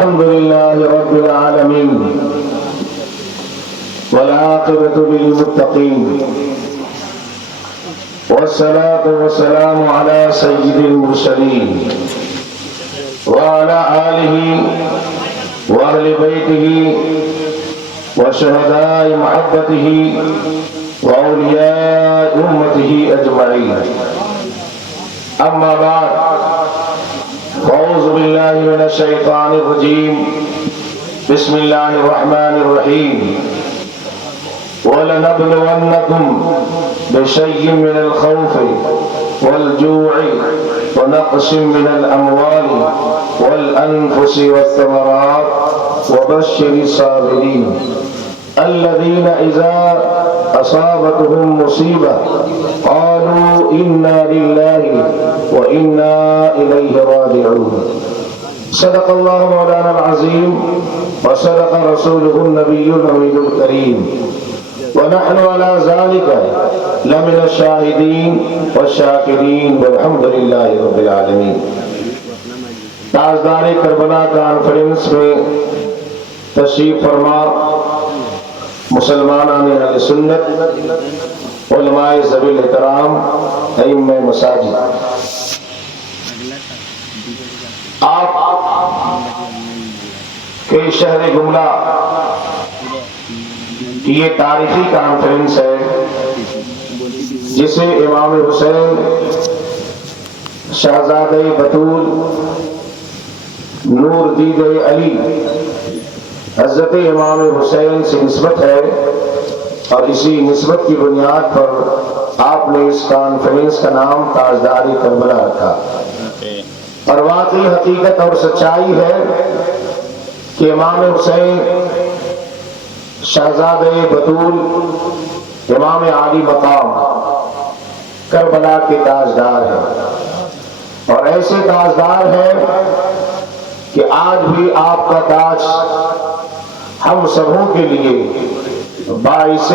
الحمد لله رب العالمين والعاقبة للمتقين والصلاة والسلام على سيد المرسلين وعلى آله وأهل بيته وشهداء محبته وأولياء أمته أجمعين. أما بعد، فأعوذ بالله من الشيطان الرجيم. بسم الله الرحمن الرحيم. وَلَنَبْلُوَنَّكُمْ بِشَيْءٍ مِّنَ الْخَوْفِ وَالْجُوعِ وَنَقْصٍ مِّنَ الْأَمْوَالِ وَالْأَنفُسِ وَالثَّمَرَاتِ وَبَشِّرِ الصَّابِرِينَ الَّذِينَ إِذَا أَصَابَتْهُم مُّصِيبَةٌ قَالُوا إِنَّا لِلَّهِ وَإِنَّا إِلَيْهِ راجعون. صدق الله مولانا العظيم وصدق رسوله النبي الأمين الكريم ونحن على ذلك لمن الشاهدين والشاكرين والحمد لله رب العالمين. تاجدار کربلا کانفرنس میں تشریف فرما مسلمانان اہل سنت، علماء ذوی الاحترام، ائمہ مساجد، آپ کے شہر گملا کی یہ تاریخی کانفرنس ہے جسے امام حسین شہزادہ بطول نور دید علی حضرت امام حسین سے نسبت ہے، اور اسی نسبت کی بنیاد پر آپ نے اس کانفرنس کا نام تاجدار کربلا رکھا. اور واقعی حقیقت اور سچائی ہے کہ امام حسین شہزادہ بطول امام عالی مقام کربلا کے تاجدار ہیں، اور ایسے تاجدار ہیں کہ آج بھی آپ کا تاج ہم سبوں کے لیے باعث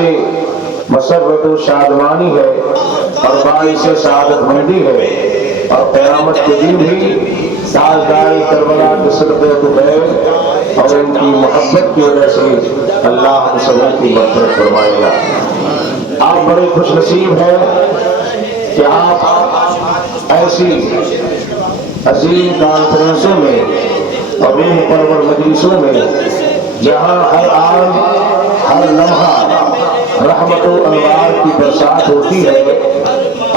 مسرت و شادمانی ہے اور باعث سعادت مندی ہے، اور قیامت کے دن بھی تاجدار کربلا کے صدقے طفیل اور ان کی محبت کی وجہ سے اللہ ہم سبوں کی مغفرت فرمائے گا. آپ بڑے خوش نصیب ہیں کہ آپ ایسی عظیم کانفرنسوں میں اور روح پرور مجلسوں میں جہاں ہر آن ہر لمحہ رحمت و انوار کی برسات ہوتی ہے،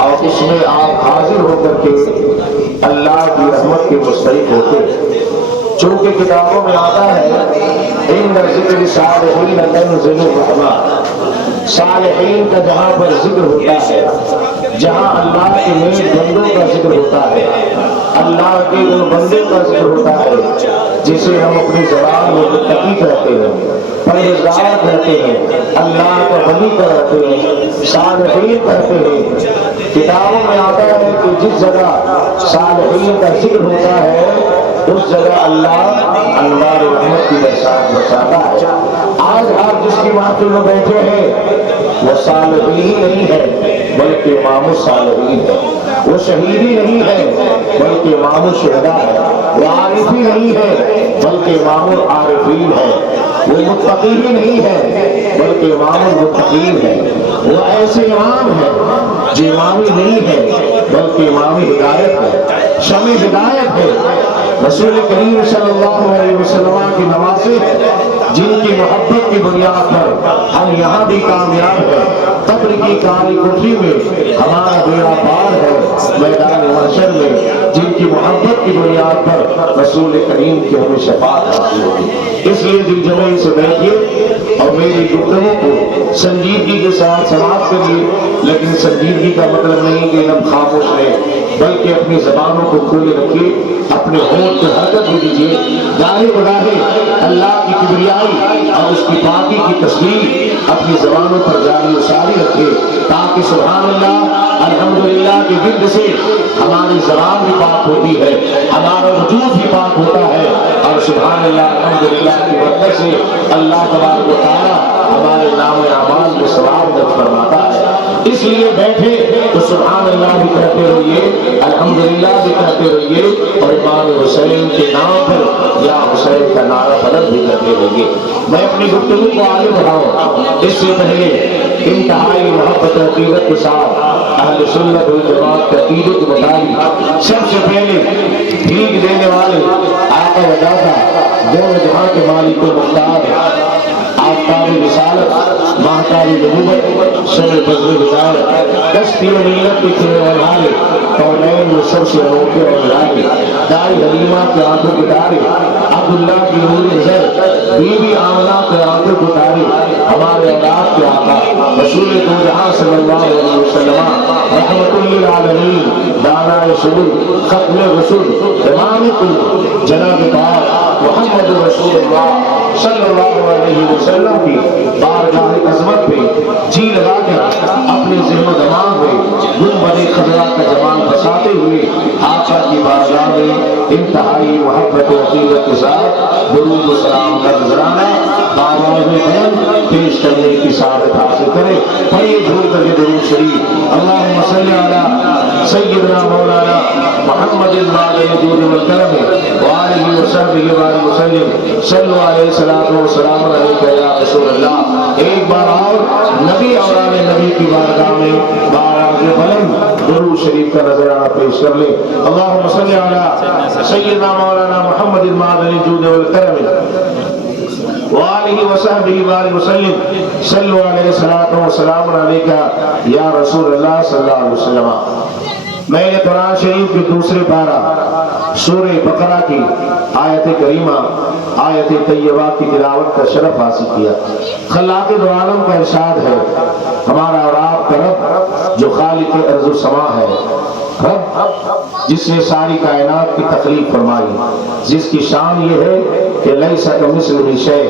اور اس میں آپ حاضر ہو کر کے اللہ کی رحمت کے مستحق ہوتے ہیں. چونکہ کتابوں میں آتا ہے ان ذکر صالحین تنزل الرحمہ، صالحین کا جہاں پر ذکر ہوتا ہے، جہاں اللہ کے نیک بندوں کا ذکر ہوتا ہے، اللہ کے ان بندوں کا ذکر ہوتا ہے جسے ہم اپنی زبان میں متقی کہتے ہیں، پرہیزگار کہتے ہیں، اللہ کا ولی کہتے ہیں، صالحین کہتے ہیں. کتابوں میں آتا ہے کہ جس جگہ صالحین کا ذکر ہوتا ہے اس جگہ اللہ انوار رحمت کی برسات برساتا ہے. آج آپ جس کی محفل میں بیٹھے ہیں وہ صالحین نہیں ہے بلکہ امام الصالحین ہے، وہ شہیدی نہیں ہے بلکہ امام الشہداء ہے، وہ عارفی نہیں ہے بلکہ امام العارفین ہے، وہ متقی نہیں ہے بلکہ امام المتقین ہے. وہ ایسے امام ہے جو امامی نہیں ہے بلکہ امامی ہدایت ہے، شمع ہدایت ہے. رسول کریم صلی اللہ علیہ وسلم کی نوازے جن کی محبت کی بنیاد پر ہم یہاں بھی کامیاب ہیں، قبر کی کالی کوٹھی میں ہمارا بیڑا پار ہے، میدان محشر میں جن کی محبت کی بنیاد پر رسول کریم کی ہمیں شفاعت حاصل ہوگی. اس لیے دل جمعی سے بیٹھیے اور میری گفتگو کو سنجیدگی کے ساتھ سماعت کریے، لیکن سنجیدگی کا مطلب نہیں کہ ہم خاموش رہیں، بلکہ اپنی زبانوں کو کھولے رکھیے، اپنے ہونٹ کو حرکت بھی دیجیے. گاہے بگاہے اللہ کی کبریائی اور اس کی پاکی کی تصویر اپنی زبانوں پر جاری و ساری رکھے، تاکہ سبحان اللہ الحمدللہ کے ورد سے ہماری زبان بھی پاک ہوتی ہے، ہمارا وجود بھی پاک ہوتا ہے، اور سبحان اللہ الحمدللہ کی برکت سے اللہ تبارک و تعالی ہمارے نام اعمال کے ثواب درج فرماتا ہے۔ اس لیے بیٹھے تو سبحان اللہ بھی کہتے رہیے، الحمدللہ بھی کہتے رہیے، اور امام حسین کے نام پر یا حسین کا نعرہ بلند بھی کرتے رہیے۔ میں اپنی گفتگو کو آگے بڑھاؤں اس سے پہلے انتہائی محبت و عقیدت کے ساتھ اہل سنت والجماعت کے عقیدے کے مطابق سب سے پہلے بھیگ دینے والے آقا و داتا دونوں جہاں کے مالک و مختار آفتاب رسالت ماہتاب نبوت شمع بزر ہدایت کشتی و ملت کے کھلے والے کونین میں سب سے انوکھے اور نرانے دائی حلیمہ کے آنکھوں کے تارے عبداللہ کی نور نظر بی بی آمنہ کے آنکھوں کے تارے ہمارے اولاد کے آقا رسول دو جہاں صلی اللہ علیہ وسلم رحمت للعالمین دانا سبل ختم رسول امام کل جناب پاک محمد رسول اللہ صلی اللہ علیہ وسلم کی بارگاہ عظمت پہ جی لگا کر اپنے ذہن و دماغ میں گنبد خضرا کا جمال بساتے ہوئے آقا کی بارگاہ میں انتہائی محبت و عقیدت کے ساتھ درود و سلام کا نذرانہ بآواز بلند پیش کرنے کی سعادت حاصل کرے۔ پڑھیے جھوم کر کے درود شریف، اللہم صلی علی سیدنا مولانا محمد المعدن جود والکرم وآلہ وصحبہ وآلہ وسلم صلو علیہ الصلوۃ والسلام علیکہ یا رسول اللہ۔ ایک بار اور نبی اور آل نبی کی بارگاہ میں بآواز بلند درود شریف کا نذرانہ پیش کر لیں۔ اللہم صلی علی سیدنا مولانا محمد المعدن جود والکرم وآلہ وصحبہ وآلہ وسلم صلو علیہ الصلوۃ والسلام علیکہ یا رسول اللہ صلی اللہ علیہ وسلم۔ میں نے قرآن شریف کے دوسرے پارہ سورہ بقرہ کی آیت کریمہ آیت طیبہ کی تلاوت کا شرف حاصل کیا۔ خلاق دو عالم کا ارشاد ہے، ہمارا اور آپ کا رب جو خالق ارض و سما ہے، رب جس نے ساری کائنات کی تخلیق فرمائی، جس کی شان یہ ہے کہ لیس کمثلہ شیء،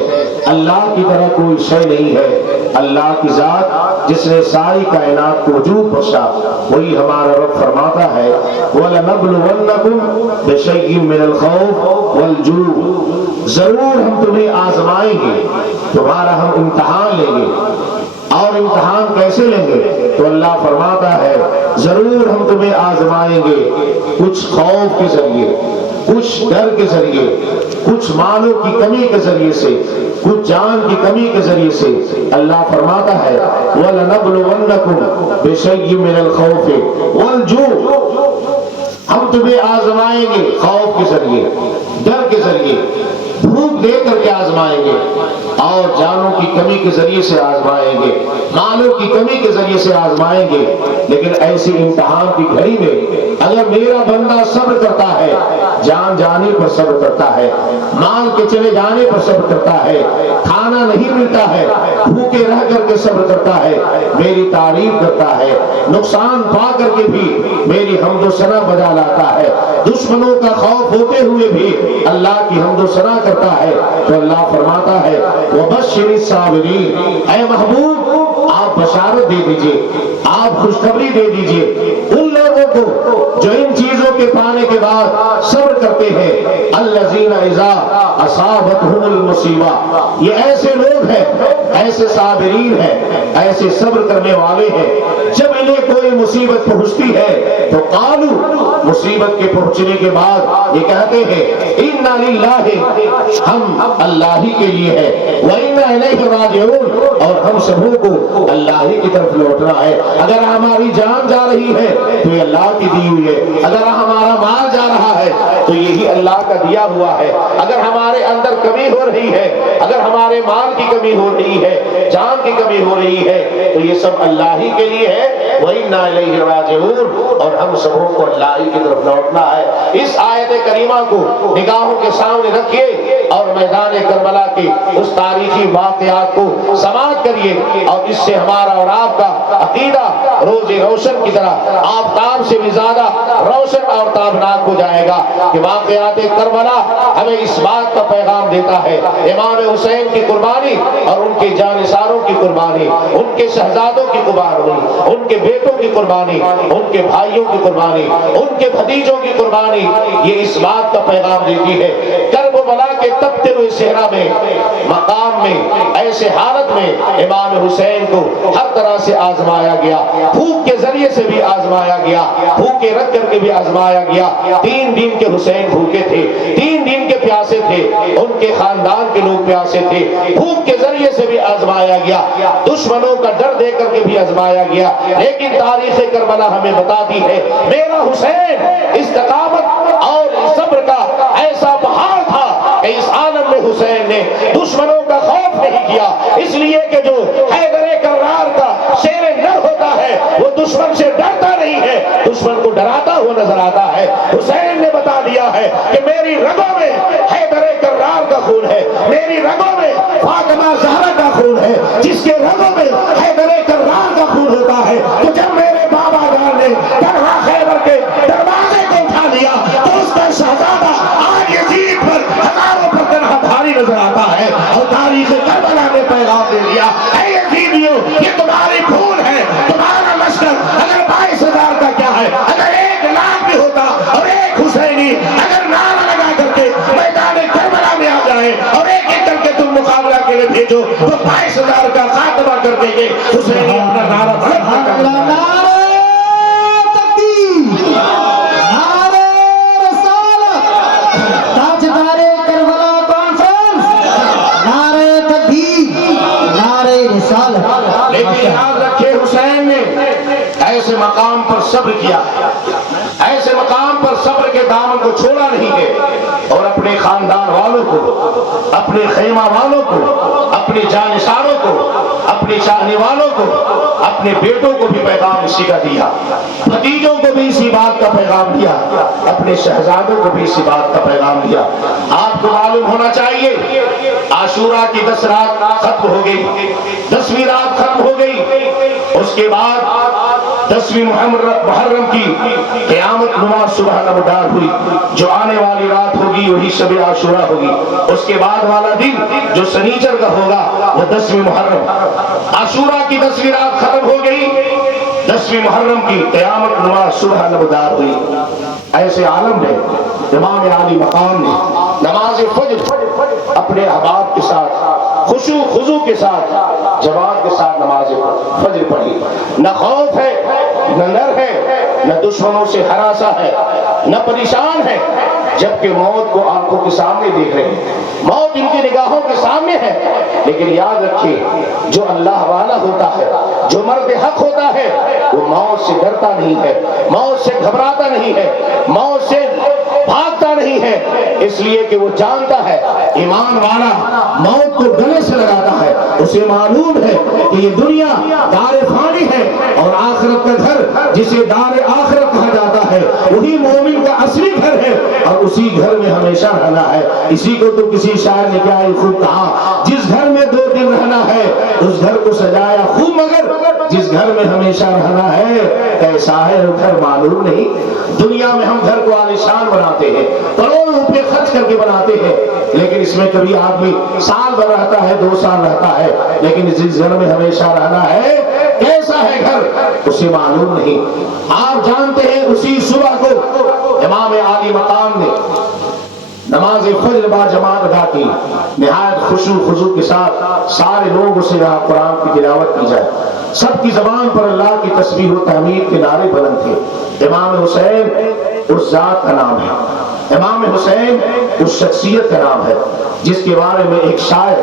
اللہ کی طرح کوئی شے نہیں ہے۔ اللہ کی ذات جس نے ساری کائنات کو وجود بخشا، وہی ہمارا رب فرماتا ہے وَلَنَبْلُوَنَّكُمْ بِشَيْءٍ مِّنَ الْخَوْفِ وَالْجُوعِ، ضرور ہم تمہیں آزمائیں گے، تمہارا ہم امتحان لیں گے۔ اور امتحان کیسے لیں گے؟ تو اللہ فرماتا ہے ضرور ہم تمہیں آزمائیں گے، کچھ خوف کے ذریعے، کچھ ڈر کے ذریعے، کچھ مالوں کی کمی کے ذریعے سے، کچھ جان کی کمی کے ذریعے سے۔ اللہ فرماتا ہے وَلَنَبْلُوَنَّكُمْ بِشَيْءٍ مِّنَ الْخَوْفِ وَالْجُوعِ، ہم تمہیں آزمائیں گے خوف کے ذریعے، ڈر کے ذریعے، بھوک دے کر کے آزمائیں گے، اور جانوں کی کمی کے ذریعے سے آزمائیں گے، مالوں کی کمی کے ذریعے سے آزمائیں گے۔ لیکن ایسی امتحان کی گھڑی میں اگر میرا بندہ صبر کرتا ہے، جان جانے پر صبر کرتا ہے، مال کے چلے جانے پر صبر کرتا ہے، کھانا نہیں ملتا ہے بھوکے رہ کر کے صبر کرتا ہے، میری تعریف کرتا ہے، نقصان پا کر کے بھی میری حمد و ثنا بجا لاتا ہے، دشمنوں کا خوف ہوتے ہوئے بھی اللہ کی حمد و ثنا کرتا ہے، تو اللہ فرماتا ہے وَبَشِّرِ الصَّابِرِينَ، اے محبوب آپ بشارت دے دیجئے، آپ خوشخبری دے دیجئے ان لوگوں کو جو ان چیزوں کے پانے کے بعد صبر کرتے ہیں۔ الذین اذا اصابتہم المصیبہ، یہ ایسے لوگ ہیں، ایسے صابرین ہیں، ایسے صبر کرنے والے ہیں، جب انہیں کوئی مصیبت پہنچتی ہے تو قالوا، مصیبت کے پہنچنے کے بعد یہ کہتے ہیں اِنَّا لِلَّهِ، ہم اللہ ہی کے لیے ہے، وَإِنَّا إِلَيْهِ رَاجِعُونَ، اور ہم سبوں کو اللہ ہی کی طرف لوٹنا ہے۔ اگر ہماری جان جا رہی ہے تو یہ اللہ کی دی ہوئی ہے، اگر ہمارا مال جا رہا ہے تو یہی اللہ کا دیا ہوا ہے، اگر ہمارے اندر کمی ہو رہی ہے، اگر ہمارے مال کی کمی ہو رہی ہے، جان کی کمی ہو رہی ہے، تو یہ سب اللہ ہی کے لیے ہے۔ وَإِنَّا إِلَيْهِ رَاجِعُونَ، اور ہم سبوں کو اللہ ہی کی طرف لوٹنا ہے۔ اس آیت کریمہ کو نگاہوں کے سامنے رکھیے اور میدان کربلا کے اس تاریخی واقعات کو سماعت کریے، اور اس سے ہمارا اور آپ کا عقیدہ روز روشن کی طرح آفتاب سے بھی زیادہ روشن اور تابناک ہو جائے گا کہ واقعات کربلا ہمیں اس بات کا پیغام دیتا ہے، امام حسین کی قربانی اور ان کے جانثاروں کی قربانی، ان کے شہزادوں کی قربانی، ان کے بیٹوں کی قربانی، ان کے بھائیوں کی قربانی، ان کے بھتیجوں کی قربانی، یہ اس بات کا پیغام دیتی ہے۔ کربلا کے تپتے ہوئے صحرا میں مقام عالم میں، ایسے حالت میں امام حسین کو ہر طرح سے آزمایا گیا، بھوک کے ذریعے سے بھی آزمایا گیا، بھوکے رکھ کر کے بھی آزمایا گیا۔ 3 دن کے حسین بھوکے تھے، 3 دن کے پیاسے تھے، ان کے خاندان کے لوگ پیاسے تھے، بھوک کے ذریعے سے بھی آزمایا گیا، دشمنوں کا ڈر دے کر کے بھی آزمایا گیا۔ لیکن تاریخ کربلا ہمیں بتاتی ہے میرا حسین استقامت اور صبر کا ایسا بہار تھا کہ اس عالم میں حسین نے دشمنوں کا خوف نہیں کیا، اس لیے کہ جو حیدر کرار کا شیر نر ہوتا ہے وہ دشمن سے ڈرتا نہیں ہے، دشمن کو ڈراتا ہوا نظر آتا ہے۔ حسین نے بتا دیا ہے کہ میری رگوں میں حیدر کرار کا خون ہے، میری رگوں میں فاطمہ زہرا کا خون ہے، جس کے رگوں میں حیدر کرار کا خون ہوتا ہے۔ تو جب میرے بابا جان نے تنہا خیبر کے دروازے کو اٹھا لیا تو اس کا شہزادہ آج یزید پر ہزاروں پر تنہا بھاری نظر آتا ہے، اور تاریخ کربلا نے پیغام دے دیا، اے یزیدیوں یہ تمہاری بھول ہے، تمہارا لشکر اگر 22,000 کا کیا ہے، اگر 1 لاکھ بھی ہوتا اور ایک حسینی اگر نعرہ لگا کر کے میدان کربلا میں آ جائے اور ایک ایک کر کے تم مقابلہ کے لیے بھیجو تو 22,000 کا خاتمہ کر دیں گے۔ حسینی اپنا نعرہ بلند کر دیں گے۔ لیکن یاد رکھے حسین نے ایسے مقام پر صبر کیا، ایسے مقام پر صبر کے دامن کو چھوڑا نہیں ہے، اور اپنے خاندان والوں کو، اپنے خیمہ والوں کو، اپنے جانثاروں کو، اپنے چاہنے والوں کو، اپنے بیٹوں کو بھی پیغام اسی کا دیا، بھتیجوں کو بھی اسی بات کا پیغام دیا، اپنے شہزادوں کو بھی اسی بات کا پیغام دیا۔ آپ کو معلوم ہونا چاہیے عاشورہ کی 10 رات ختم ہو گئی، 10ویں رات ختم ہو گئی، اس کے بعد 10ویں محرم کی قیامت نما صبح نمودار ہوئی، جو آنے والی رات ہوگی وہی شب عاشورہ ہوگی، اس کے بعد والا دن جو سنیچر کا ہوگا وہ 10ویں محرم۔ عاشورہ کی 10ویں رات ختم ہو گئی، 10ویں محرم کی قیامت نما صبح نمودار ہوئی۔ ایسے عالم میں امام عالی مقام نے نماز فجر اپنے احباب کے ساتھ خشوع خضوع کے ساتھ جماعت کے ساتھ نماز فجر پڑھی، نہ خوف ہے، نہ ڈر ہے، نہ دشمنوں سے ہراساں ہے، نہ پریشان ہے، جبکہ موت کو آنکھوں کے سامنے دیکھ رہے ہیں، موت ان کی نگاہوں کے سامنے ہے۔ لیکن یاد رکھیے جو اللہ والا ہوتا ہے، جو مرد حق ہوتا ہے، وہ موت سے ڈرتا نہیں ہے، موت سے گھبراتا نہیں ہے، موت سے بھاگتا نہیں ہے، اس لیے کہ وہ جانتا ہے ایمان والا موت کو گلے سے لگاتا ہے، اسے معلوم ہے کہ یہ دنیا دار فانی ہے اور آخرت کا گھر جسے دار آخرت کہا جاتا ہے وہی مومن کا اصلی گھر ہے، اور اسی گھر میں ہمیشہ رہنا ہے۔ اسی کو تو کسی شاعر نے کیا خوب کہا، جس گھر میں 2 دن رہنا ہے اس گھر کو سجایا خوب، مگر جس گھر میں ہمیشہ رہنا ہے کیسا ہے وہ گھر معلوم نہیں۔ دنیا میں ہم گھر کو عالیشان بناتے ہیں، کروڑوں روپے خرچ کر کے بناتے ہیں، لیکن اس میں کبھی آدمی سال بھر رہتا ہے، 2 سال رہتا ہے، لیکن جس گھر میں ہمیشہ رہنا ہے کیسا ہے گھر اسے معلوم نہیں۔ آپ جانتے ہیں اسی صبح کو امام عالی مقام نے نماز فجر با جماعت ادا کی، نہایت خشوع خضوع کے ساتھ سارے لوگ اسے یہاں قرآن کی تلاوت کی جائے، سب کی زبان پر اللہ کی تسبیح و تحمید کے نعرے بلند تھے۔ امام حسین اس ذات کا نام ہے، امام حسین اس شخصیت کا نام ہے جس کے بارے میں ایک شاعر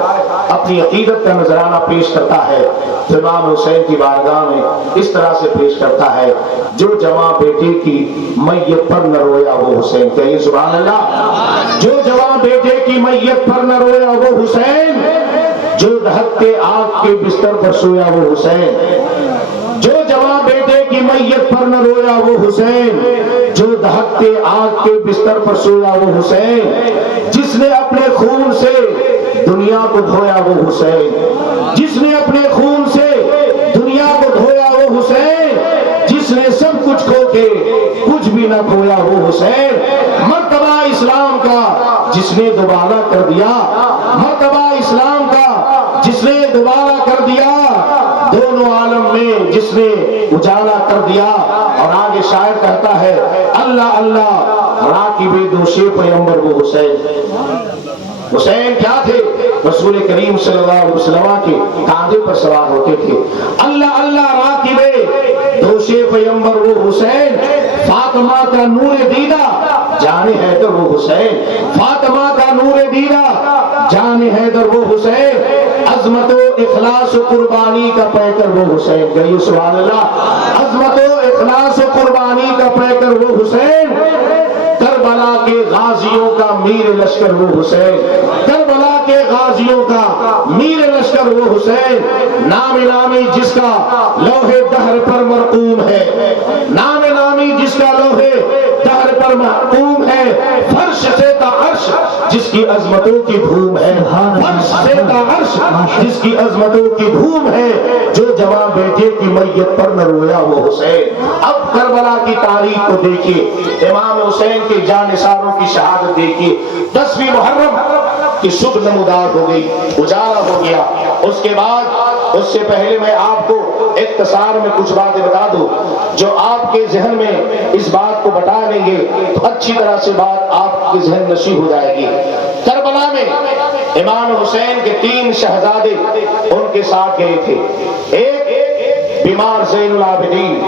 اپنی عقیدت کا نذرانہ پیش کرتا ہے تو امام حسین کی بارگاہ میں اس طرح سے پیش کرتا ہے، جو جواں بیٹے کی میت پر نہ رویا وہ حسین، کہیے سبحان اللہ، جو جواں بیٹے کی میت پر نہ رویا وہ حسین، جو دہکتے آگ کے بستر پر سویا وہ حسین، جو جواں بیٹے کی میت پر نہ رویا وہ حسین، جو دہکتے آگ کے بستر پر سویا وہ حسین، جس نے اپنے خون سے دنیا کو دھویا وہ حسین، جس نے اپنے خون سے دنیا کو دھویا وہ حسین، جس نے سب کچھ کھو کے کچھ بھی نہ کھویا وہ حسین، مرتبہ اسلام کا جس نے دوبارہ کر دیا، مرتبہ اسلام کا جس نے دوبارہ کر دیا، دونوں عالم میں جس نے اجالا کر دیا۔ اور آگے شاعر کہتا ہے اللہ اللہ راکب دوشے پیغمبر وہ حسین۔ حسین کیا تھے؟ رسول کریم صلی اللہ علیہ وسلم کے کاندھے پر سوار ہوتے تھے. اللہ اللہ راکبے دوش پیمبر وہ حسین، فاطمہ کا نور دیدہ جان حیدر وہ حسین، فاطمہ کا نور دیدہ جان حیدر وہ حسین، عظمت و اخلاص و قربانی کا پیکر وہ حسین. کہیے سبحان اللہ. عظمت و اخلاص و قربانی کا پیکر وہ حسین، کربلا کے غازیوں کا میر لشکر وہ حسین، کربلا کے غازیوں کا میر لشکر وہ حسین. نام نامی جس کا لوہے دہر پر مرقوم ہے، نام نامی جس کا لوہے دہر پر مرقوم ہے، فرش سے تا عرش جس کی عظمتوں کی دھوم ہے، فرش سے تا عرش جس کی عظمتوں کی دھوم ہے، جو جوان بیٹے کی میت پر نہ رویا وہ حسین. اب کربلا کی تاریخ کو دیکھیے، امام حسین کے جانثاروں کی شہادت دیکھیے. 10ویں محرم کی صبح نمودار ہو گئی، اجالا ہو گیا. اس کے بعد اس سے پہلے میں آپ کو اختصار میں کچھ باتیں بتا دوں جو آپ کے ذہن میں اس بات کو بتا لیں گے تو اچھی طرح سے بات آپ کے ذہن نشی ہو جائے گی. کربلا میں امام حسین کے 3 شہزادے ان کے ساتھ گئے تھے. ایک بیمار زین العابدین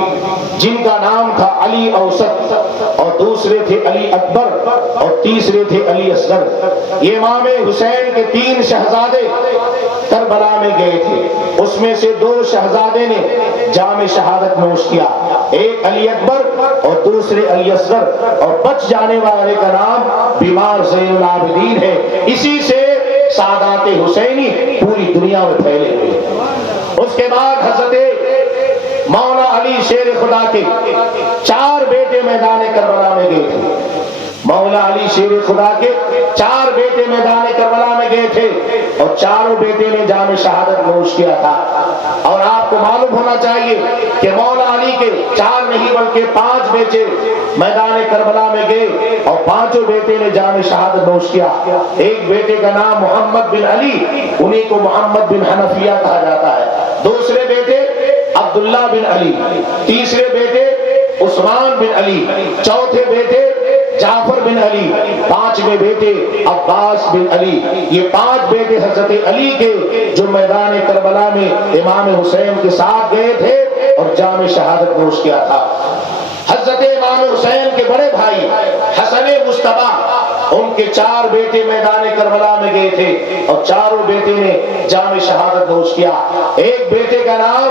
جن کا نام تھا علی اوسط، اور دوسرے تھے علی اکبر، اور تیسرے تھے علی اصغر. یہ امام حسین کے 3 شہزادے کربلا میں گئے تھے. اس میں سے 2 شہزادے نے جام شہادت نوش کیا، ایک علی اکبر اور دوسرے علی اصغر، اور بچ جانے والے کا نام بیمار زین العابدین ہے. اسی سے سادات حسینی پوری دنیا میں پھیلے ہوئے. اس کے بعد حضرت مولا علی شیر خدا کے 4 بیٹے میدان کربلا میں گئے تھے. مولا علی شیر خدا کے 4 بیٹے میدان کربلا میں گئے تھے اور چاروں بیٹے نے جام شہادت نوش کیا تھا. اور آپ کو معلوم ہونا چاہیے کہ مولا علی کے 4 نہیں بلکہ 5 بیٹے میدان کربلا میں گئے اور 5 بیٹے نے جام شہادت نوش کیا. ایک بیٹے کا نام محمد بن علی، انہیں کو محمد بن حنفیہ کہا جاتا ہے. دوسرے بیٹے عبداللہ بن علی، تیسرے بیٹے عثمان بن علی، چوتھے بیٹے جعفر بن علی، 5ویں بیٹے عباس بن علی. یہ 5 بیٹے حضرت علی کے جو میدان کربلا میں امام حسین کے ساتھ گئے تھے اور جام شہادت نوش کیا تھا. حضرت امام حسین کے بڑے بھائی حسن مصطفیٰ، ان کے 4 بیٹے میدان کربلا میں گئے تھے اور چاروں بیٹے نے جام شہادت نوش کیا. ایک بیٹے کا نام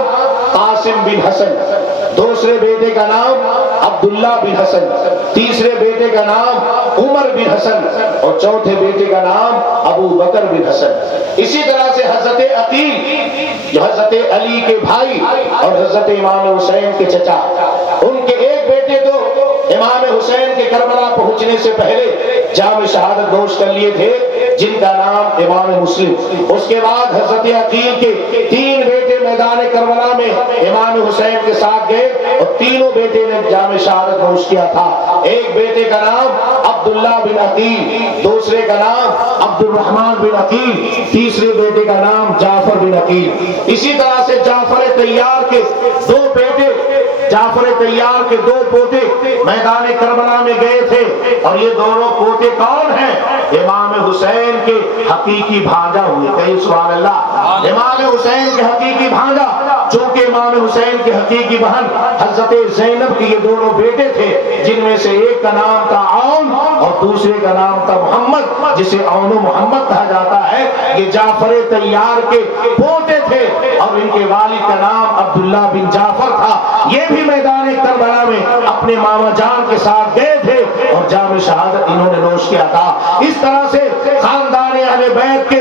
قاسم بن حسن، دوسرے بیٹے کا نام عبداللہ بن حسن، تیسرے بیٹے کا نام عمر بن حسن اور چوتھے بیٹے کا نام ابو بکر بن حسن. اسی طرح سے حضرت عقیل جو حضرت علی کے بھائی اور حضرت امام حسین کے چچا، ان کے ایک بیٹے تو امام حسین کے کربلا پہنچنے سے پہلے جام شہادت نوش کر لیے تھے جن کا نام امام مسلم. اس کے بعد حضرت عقیل کے 3 بیٹے میدان کربلا میں امام حسین کے ساتھ گئے اور تینوں بیٹے نے جام شہادت نوش کیا تھا. ایک بیٹے کا نام عبداللہ بن عقیل، دوسرے کا نام عبد الرحمن بن عقیل، تیسرے بیٹے کا نام جعفر بن عقیل. اسی طرح سے جعفر طیار کے 2 بیٹے، جعفر طیار کے 2 پوتے میدان کربلا میں گئے تھے اور یہ دونوں پوتے کون ہیں؟ امام حسین کے حقیقی بھانجا ہوئے. کہیں سبحان اللہ. امام حسین کے حقیقی بھانجا، چونکہ امام حسین کے حقیقی بہن حضرت زینب کے یہ دونوں بیٹے تھے جن میں سے ایک کا نام تھا عون اور دوسرے کا نام تھا محمد، جسے عون و محمد کہا جاتا ہے. یہ جعفر طیار کے پوتے تھے اور ان کے والد کا نام عبداللہ بن جعفر تھا. یہ بھی میدان کربلا میں اپنے ماما جان کے ساتھ گئے تھے اور جام شہادت انہوں نے نوش کیا تھا. اس طرح سے خاندان اہل بیت کے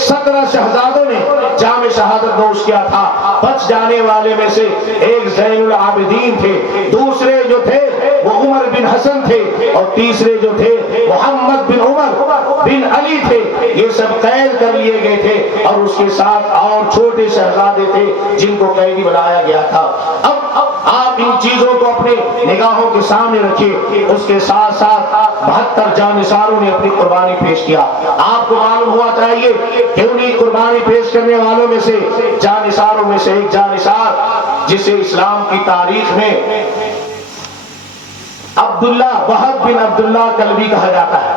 17 شہزادوں نے جام شہادت نوش کیا تھا. بچ جانے والے میں سے ایک زین العابدین تھے، دوسرے جو تھے وہ عمر بن حسن تھے اور تیسرے جو تھے محمد بن عمر بن علی تھے. یہ سب قید کر لیے گئے تھے اور اس کے ساتھ اور چھوٹے شہزادے تھے جن کو قیدی بنایا گیا تھا. اب آپ ان چیزوں کو اپنے نگاہوں کے سامنے رکھیے. اس کے ساتھ ساتھ 72 جانثاروں نے اپنی قربانی پیش کیا. آپ کو معلوم ہوا چاہیے کہ انہی قربانی پیش کرنے والوں میں سے جانثاروں میں سے ایک جانثار جسے اسلام کی تاریخ میں عبداللہ وہب بن عبداللہ کلبی کہا جاتا ہے.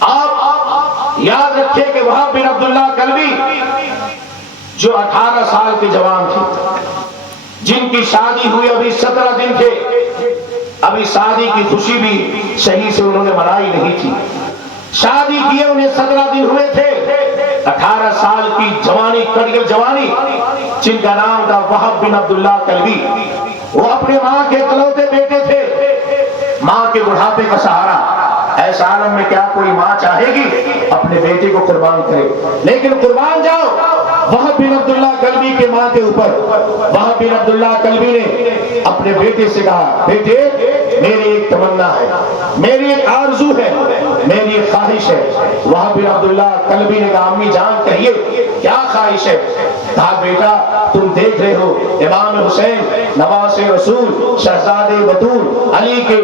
آپ یاد رکھیں کہ وہب بن عبداللہ کلبی جو 18 سال کے جوان تھی، جن کی شادی ہوئی ابھی 17 دن تھے، ابھی شادی کی خوشی بھی صحیح سے انہوں نے منائی نہیں تھی، شادی کیے انہیں 17 دن ہوئے تھے، 18 سال کی جوانی، کڑیل جوانی، جن کا نام تھا وہب بن عبداللہ کلبی، وہ اپنے ماں کے اکلوتے بیٹے تھے، ماں کے بڑھاپے کا سہارا۔ ایسا عالم میں کیا کوئی ماں چاہے گی اپنے بیٹے کو قربان کرے؟ لیکن قربان جاؤ وہب بن عبداللہ کلبی کے ماں کے اوپر۔ وہب بن عبداللہ کلبی نے اپنے بیٹے سے کہا، بیٹے میری ایک تمنا ہے، میری ایک آرزو ہے، میری ایک خواہش ہے۔ وہب بن عبداللہ کلبی نے کہا، امی جان کہیے کیا خواہش ہے؟ کہا بیٹا تم دیکھ رہے ہو امام حسین نواز رسول شہزادے بطول علی کے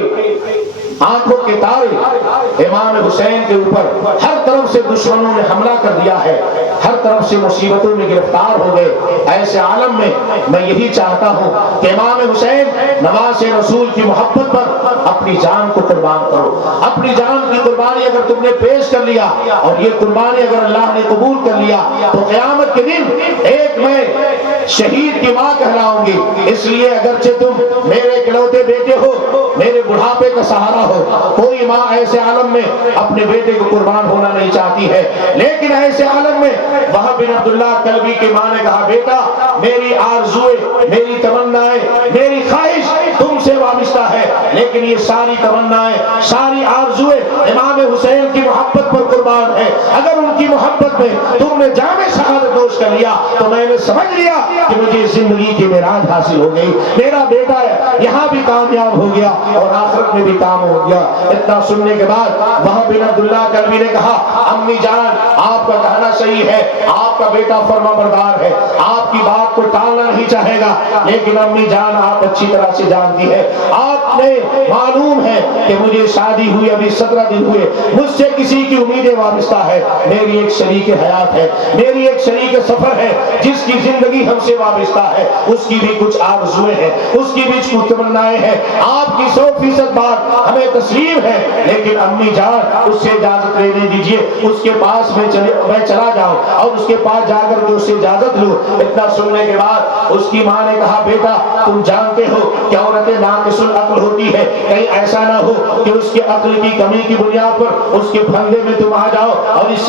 آنکھوں کے تارے، امام حسین کے اوپر ہر طرف سے دشمنوں نے حملہ کر دیا ہے، ہر طرف سے مصیبتوں میں گرفتار ہو گئے۔ ایسے عالم میں میں یہی چاہتا ہوں کہ امام حسین نواز رسول کی محبت پر اپنی جان کو قربان کرو۔ اپنی جان کی قربانی اگر تم نے پیش کر لیا اور یہ قربانی اگر اللہ نے قبول کر لیا تو قیامت کے دن ایک میں شہید کی ماں کہلاؤں گی۔ اس لیے اگرچہ تم میرے اکلوتے بیٹے ہو، میرے بڑھاپے کا سہارا ہو، کوئی ماں ایسے عالم میں اپنے بیٹے کو قربان ہونا نہیں چاہتی ہے، لیکن ایسے عالم میں وہب بن عبداللہ کلبی کی ماں نے کہا، بیٹا میری آرزویں، میری تمنائیں، میری خواہش تم سے وابستہ ہے، لیکن یہ ساری تمنائیں، ساری آرزویں امام حسین کی محبت پر قربان ہے۔ اگر ان کی محبت میں تم نے جامِ شہادت نوش کر لیا تو میں نے سمجھ لیا کہ مجھے زندگی کی معراج حاصل ہو گئی، میرا بیٹا یہاں بھی کامیاب ہو گیا اور آخرت میں بھی کام ہو گیا۔ اتنا سننے کے بعد وہب بن عبداللہ کلبی نے کہا، امی جان آپ کا کہنا صحیح ہے، آپ کا بیٹا فرما بردار ہے، آپ کی بات کو ٹالنا نہیں چاہے گا، لیکن امی جان آپ اچھی طرح سے جانتی ہے، آپ نے معلوم ہے کہ مجھے شادی ہوئی ابھی 17 دن ہوئے، مجھ سے کسی کی امیدیں وابستہ ہے، میری ایک شریک حیات ہے، میری ایک شریک سفر ہے، جس کی زندگی ہم سے وابستہ ہے، اس کی بھی کچھ آرزویں ہیں، اس کی بھی کچھ تمنائیں ہیں، آپ کی 100% بات ہمیں تسلیم ہے، لیکن امی جان اس سے اجازت لینے دیجئے، اس کے پاس میں چلا جاؤں اور اس کے پاس جا کر کے اس سے اجازت لوں۔ اتنا سننے کے بعد اس کی ماں نے کہا، بیٹا تم جانتے ہو کہ عورتیں ناقص العقل ہوتی ہے، کہیں ایسا نہ ہو کہ اس کے عقل کی کمی کی بنیاد پر اس کے پھندے میں تم آ جاؤ اور اس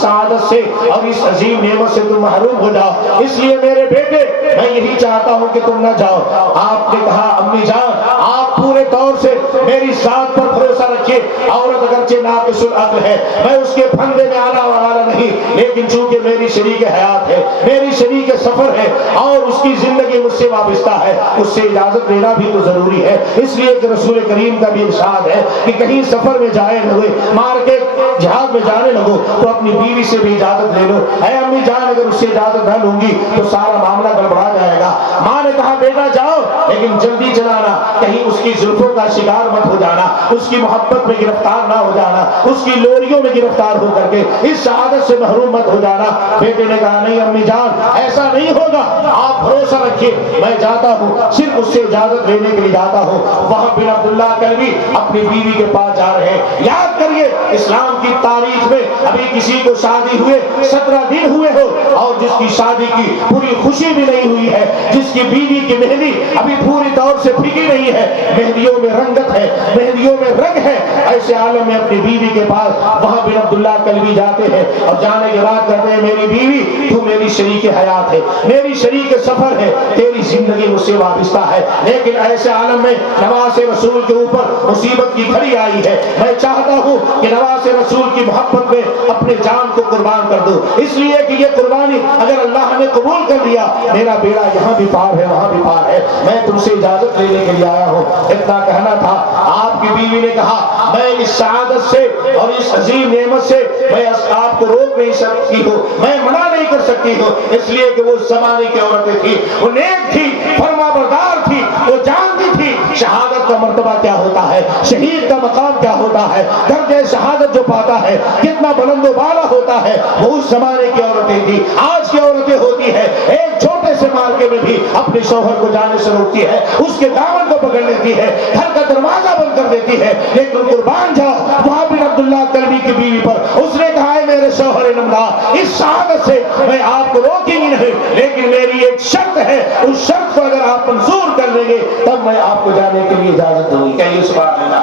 سعادت سے اور اس عظیم نعمت سے تم محروم ہو جاؤ، اس لیے میرے بیٹے میں یہی چاہتا ہوں کہ تم نہ جاؤ۔ آپ نے کہا، امی جان آپ پورے طور سے میری ذات پر بھروسہ رکھیے، عورت اگرچہ ناقص العقل ہے، میں اس کے پھندے میں آنا والا نہیں، لیکن چونکہ میری شریک حیات ہے، میری شریک سفر ہے اور اس کی زندگی مجھ سے وابستہ ہے، اس سے اجازت لینا بھی تو ضروری ہے، اس لیے کہ رسول کریم کا بھی ارشاد ہے کہ کہیں سفر میں جائے نہ ہوئے، مار کے جہاد میں جانے لگو تو اپنی بیوی سے بھی اجازت لے لو۔ اے امی جان اگر اس سے اجازت نہ لوں گی تو سارا معاملہ گڑبڑا جائے گا۔ ماں نے کہا، بیٹا جاؤ لیکن جلدی چلانا، کہیں اس کی زلفوں کا شکار مت ہو جانا، اس کی محبت میں گرفتار نہ ہو جانا، اس کی لوریوں میں گرفتار ہو کر کے اس شہادت سے محروم مت ہو جانا۔ بیٹے نے کہا، نہیں امی جان ایسا نہیں ہوگا، آپ بھروسہ رکھیے، میں جاتا ہوں، صرف اس سے اجازت لینے کے لیے جاتا ہوں۔ وہب بن عبداللہ کلبی اپنی بیوی کے پاس جا رہے ہیں۔ یاد کریے اسلام کی تاریخ میں ابھی کسی کو شادی ہوئے 17 دن ہوئے ہو اور جس کی شادی کی پوری خوشی بھی نہیں ہوئی ہے، جس کی بیوی کی مہندی ابھی پوری طور سے پھیکی نہیں ہے، مہندیوں میں رنگت ہے، مہندیوں میں رنگ ہے، ایسے عالم میں اپنی بیوی کے پاس وہب بن عبداللہ کلبی جاتے ہیں اور جانے کے بعد کہتے ہیں، میری بیوی تو میری شریک حیات ہے، میری شریک سفر ہے، تیری زندگی مجھ سے وابستہ ہے، لیکن ایسے عالم میں نواز رسول کے اوپر مصیبت کی گھڑی آئی ہے، میں چاہتا ہوں کہ نواز رسول کی محبت میں اپنے جان کو قربان کر دوں، اس لیے کہ یہ قربانی اگر اللہ نے قبول کر لیا میرا بیڑا یہاں بھی پار ہے وہاں بھی پار ہے، میں تم سے اجازت لینے کے لیے آیا ہوں۔ اتنا کہنا تھا، آپ کی بیوی نے کہا، میں اس سعادت سے اور اس عظیم نعمت سے میں آپ کو روک نہیں سکتی ہوں، میں منع نہیں کر سکتی ہوں، اس لیے کہ وہ زمانے کی عورتیں تھی، وہ نیک تھی، فرما بردار تھی، وہ جانتی تھی شہادت کا مرتبہ کیا ہوتا ہے، شہید کا مقام کیا ہوتا ہے، درجہ شہادت جو پاتا ہے کتنا بلند و بالا ہوتا ہے، وہ اس زمانے کی عورتیں تھی۔ آج کی عورتیں ہوتی ہے ایک چھوٹے سے مارکے میں بھی اپنے شوہر کو جانے سے روکتی ہے، اس کے دامن کو پکڑ لیتی ہے، گھر کا دروازہ بند کر دیتی ہے، لیکن قربان جاؤ وہب بن عبداللہ کلبی کی بیوی پر، اس نے کہا ہے میرے شوہر نامدار، اس شہادت سے میں آپ کو روکیں گی نہیں، لیکن میری ایک شرط ہے، اس شرط کو اگر آپ منظور کر لیں گے تب میں آپ کو جانے کے لیے اجازت دوں گی۔ کہیے سبحان اللہ۔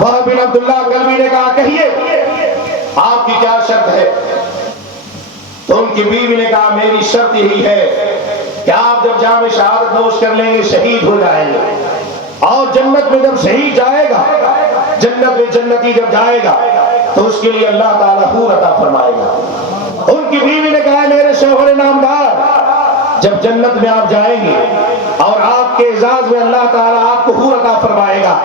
وہب بن عبداللہ کلبی نے کہا کہیے آپ کی کیا شرط ہے؟ تو ان کی بیوی نے کہا میری شرط یہی ہے کہ آپ جب جام شہادت نوش کر لیں گے شہید ہو جائیں گے، اور جنت میں جب شہید جائے گا، جنت میں جنتی جب جائے گا تو اس کے لیے اللہ تعالیٰ حور عطا فرمائے گا۔ ان کی بیوی نے کہا میرے شوہر نامدار، جب جنت میں آپ جائیں گے اور آپ کے اعزاز میں اللہ تعالیٰ آپ کو حور عطا فرمائے گا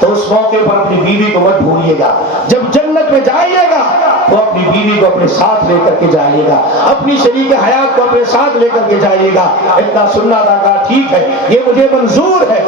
تو اس موقع پر اپنی بیوی کو مت بھولیے گا۔ جب جنت میں جائیے گا تو اپنی بیوی کو اپنے ساتھ لے کر کے جائیے گا، اپنی شریک حیات کو اپنے ساتھ لے کر کے جائیے گا۔ اتنا سننا تھا، کہا ٹھیک ہے یہ مجھے منظور ہے،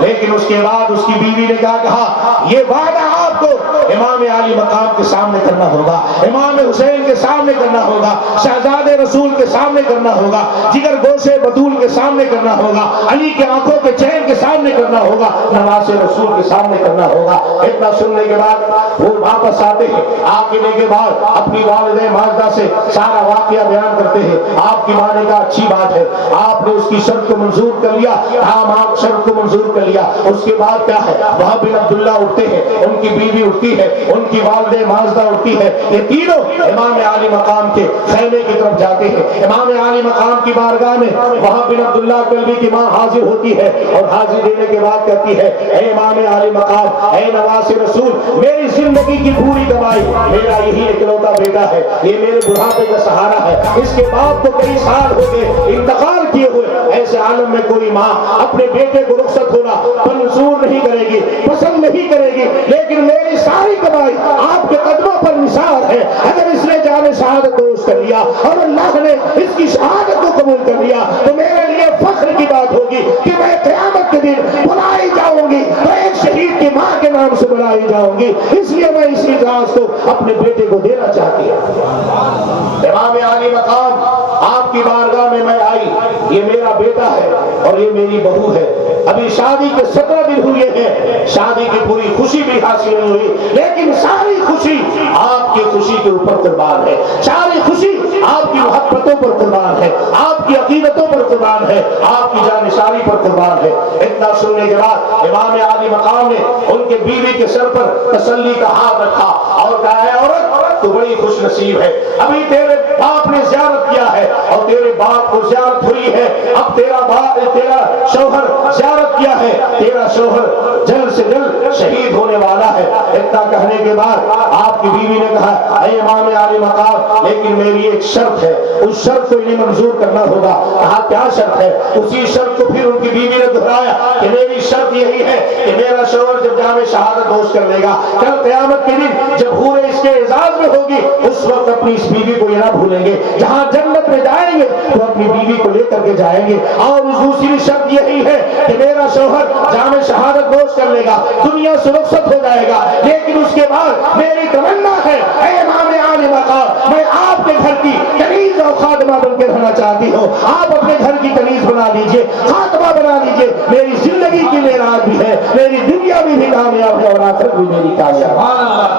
لیکن اس کے بعد اس کی بیوی نے کہا یہ وعدہ آپ کو امام عالی مقام کے سامنے کرنا ہوگا، امام حسین کے سامنے کرنا ہوگا، شہزادے رسول کے سامنے کرنا ہوگا، جگر گوشے بطول کے سامنے کرنا ہوگا، علی کے آنکھوں کے چین کے سامنے کرنا ہوگا، نواز رسول کے سامنے کرنا ہوگا۔ اتنا سننے کے بعد وہ واپس آتے ہیں، آنے کے بعد اپنی والدہ ماجدہ سے سارا واقعہ بیان کرتے ہیں۔ آپ کی ماں نے کہا اچھی بات ہے، آپ نے اس کی شرط کو منظور کر لیا، ہم آپ شرط کو منظور کر لیا۔ اس کے بعد کیا ہے، وہب بن عبداللہ اٹھتے ہیں، ان کی بیوی اٹھتی ہے، ان کی والدہ ماجدہ اٹھتی ہے، یہ تینوں امام عالی مقام کے خیمے کی طرف جاتے ہیں۔ امام عالی مقام کی بارگاہ میں وہب بن عبداللہ کلبی کی ماں حاضر ہوتی ہے اور حاضر دینے کے بعد کہتی ہے اے امام عالی مقام، اے نواز رسول، میری زندگی کی پوری کمائی میرا یہی اکلوتا بیٹا ہے، یہ میرے بڑھاپے کا سہارا ہے، اس کے باپ کو کئی سال ہو گئے انتقال کیے ہوئے، ایسے عالم میں کوئی ماں اپنے بیٹے کو رخصت ہونا منظور نہیں کرے گی، پسند نہیں کرے گی، لیکن میری ساری کمائی آپ کے قدموں پر نثار ہے۔ اگر اس نے جان شہادت نوش کر لیا اور اللہ نے اس کی شہادت کو قبول کر لیا تو میرے لیے فخر کی بات ہوگی کہ میں قیامت کے دن بلائی جاؤں گی تو ایک شہید کی ماں کے نام سے بلائی جاؤں گی، اس لیے میں اس اعزاز کو اپنے بیٹے کو دینا چاہتی ہوں۔ امام عالی مقام آپ کی بارگاہ میں آئی، یہ میرا بیٹا ہے اور یہ میری بہو ہے، ابھی شادی کے 17 دن ہوئے ہیں، شادی کی پوری خوشی بھی حاصل نہیں ہوئی، لیکن ساری خوشی آپ کی خوشی کے اوپر قربان ہے، ساری خوشی آپ کی محبتوں پر قربان ہے، آپ کی عقیدتوں پر قربان ہے، آپ کی جانشاری پر قربان ہے۔ اتنا سننے کے بعد امام عالی مقام نے ان کے بیوی کے سر پر تسلی کا ہاتھ رکھا اور کہا ہے عورت تو بڑی خوش نصیب ہے، ابھی تیرے باپ نے زیارت کیا ہے اور تیرے باپ کو زیارت ہوئی ہے، اب تیرا باپ تیرا شوہر زیارت کیا ہے، تیرا شوہر جلد سے جلد شہید ہونے والا ہے۔ اتنا کہنے کے بعد آپ کی بیوی نے کہا اے امام عالی مقام لیکن میری ایک شرط ہے، اس شرط کو انہیں منظور کرنا ہوگا۔ کہا کیا شرط ہے؟ اسی شرط کو پھر ان کی بیوی نے دہرایا کہ میری شرط یہی ہے کہ میرا شوہر جب جام شہادت نوش کر لے گا کل قیامت کے دن جب حور اس کے اعزاز میں ہوگی اس وقت اپنی اس بیوی کو یہ نہ بھولیں گے، جہاں جنت میں جائیں گے تو اپنی بیوی کو لے کر کے جائیں گے۔ اور دوسری شرط یہی ہے کہ میرا شوہر جام شہادت نوش کر لے گا، دنیا سے رخصت ہو جائے گا، لیکن اس کے بعد میری تمنا ہے اے امام عالی مقام میں آپ کے گھر کی کنیز اور خادمہ بن کے رہنا چاہتی ہوں، آپ اپنے گھر کی کنیز بنا لیجئے، خاتمہ بنا لیجئے، میری زندگی کی معراج بھی ہے، میری دنیا بھی کامیاب ہے اور آخرت بھی میری کامیاب ہے۔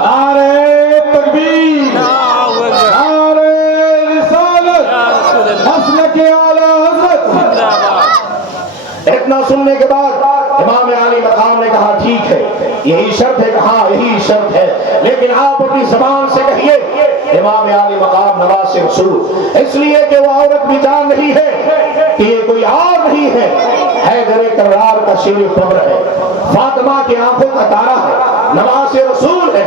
نعرہ تکبیر، نعرہ رسالت، مسلک اعلی حضرت۔ اتنا سننے کے بعد امام عالی مقام نے کہا ٹھیک ہے یہی شرط ہے، کہا یہی شرط ہے، لیکن آپ اپنی زبان سے کہیے امام عالی مقام نواز رسول، اس لیے کہ وہ عورت بھی جان نہیں ہے کہ یہ کوئی اور نہیں ہے، حیدر کرار کا شیر قبر ہے، فاطمہ کی آنکھوں کا تارا ہے، نواز رسول ہے،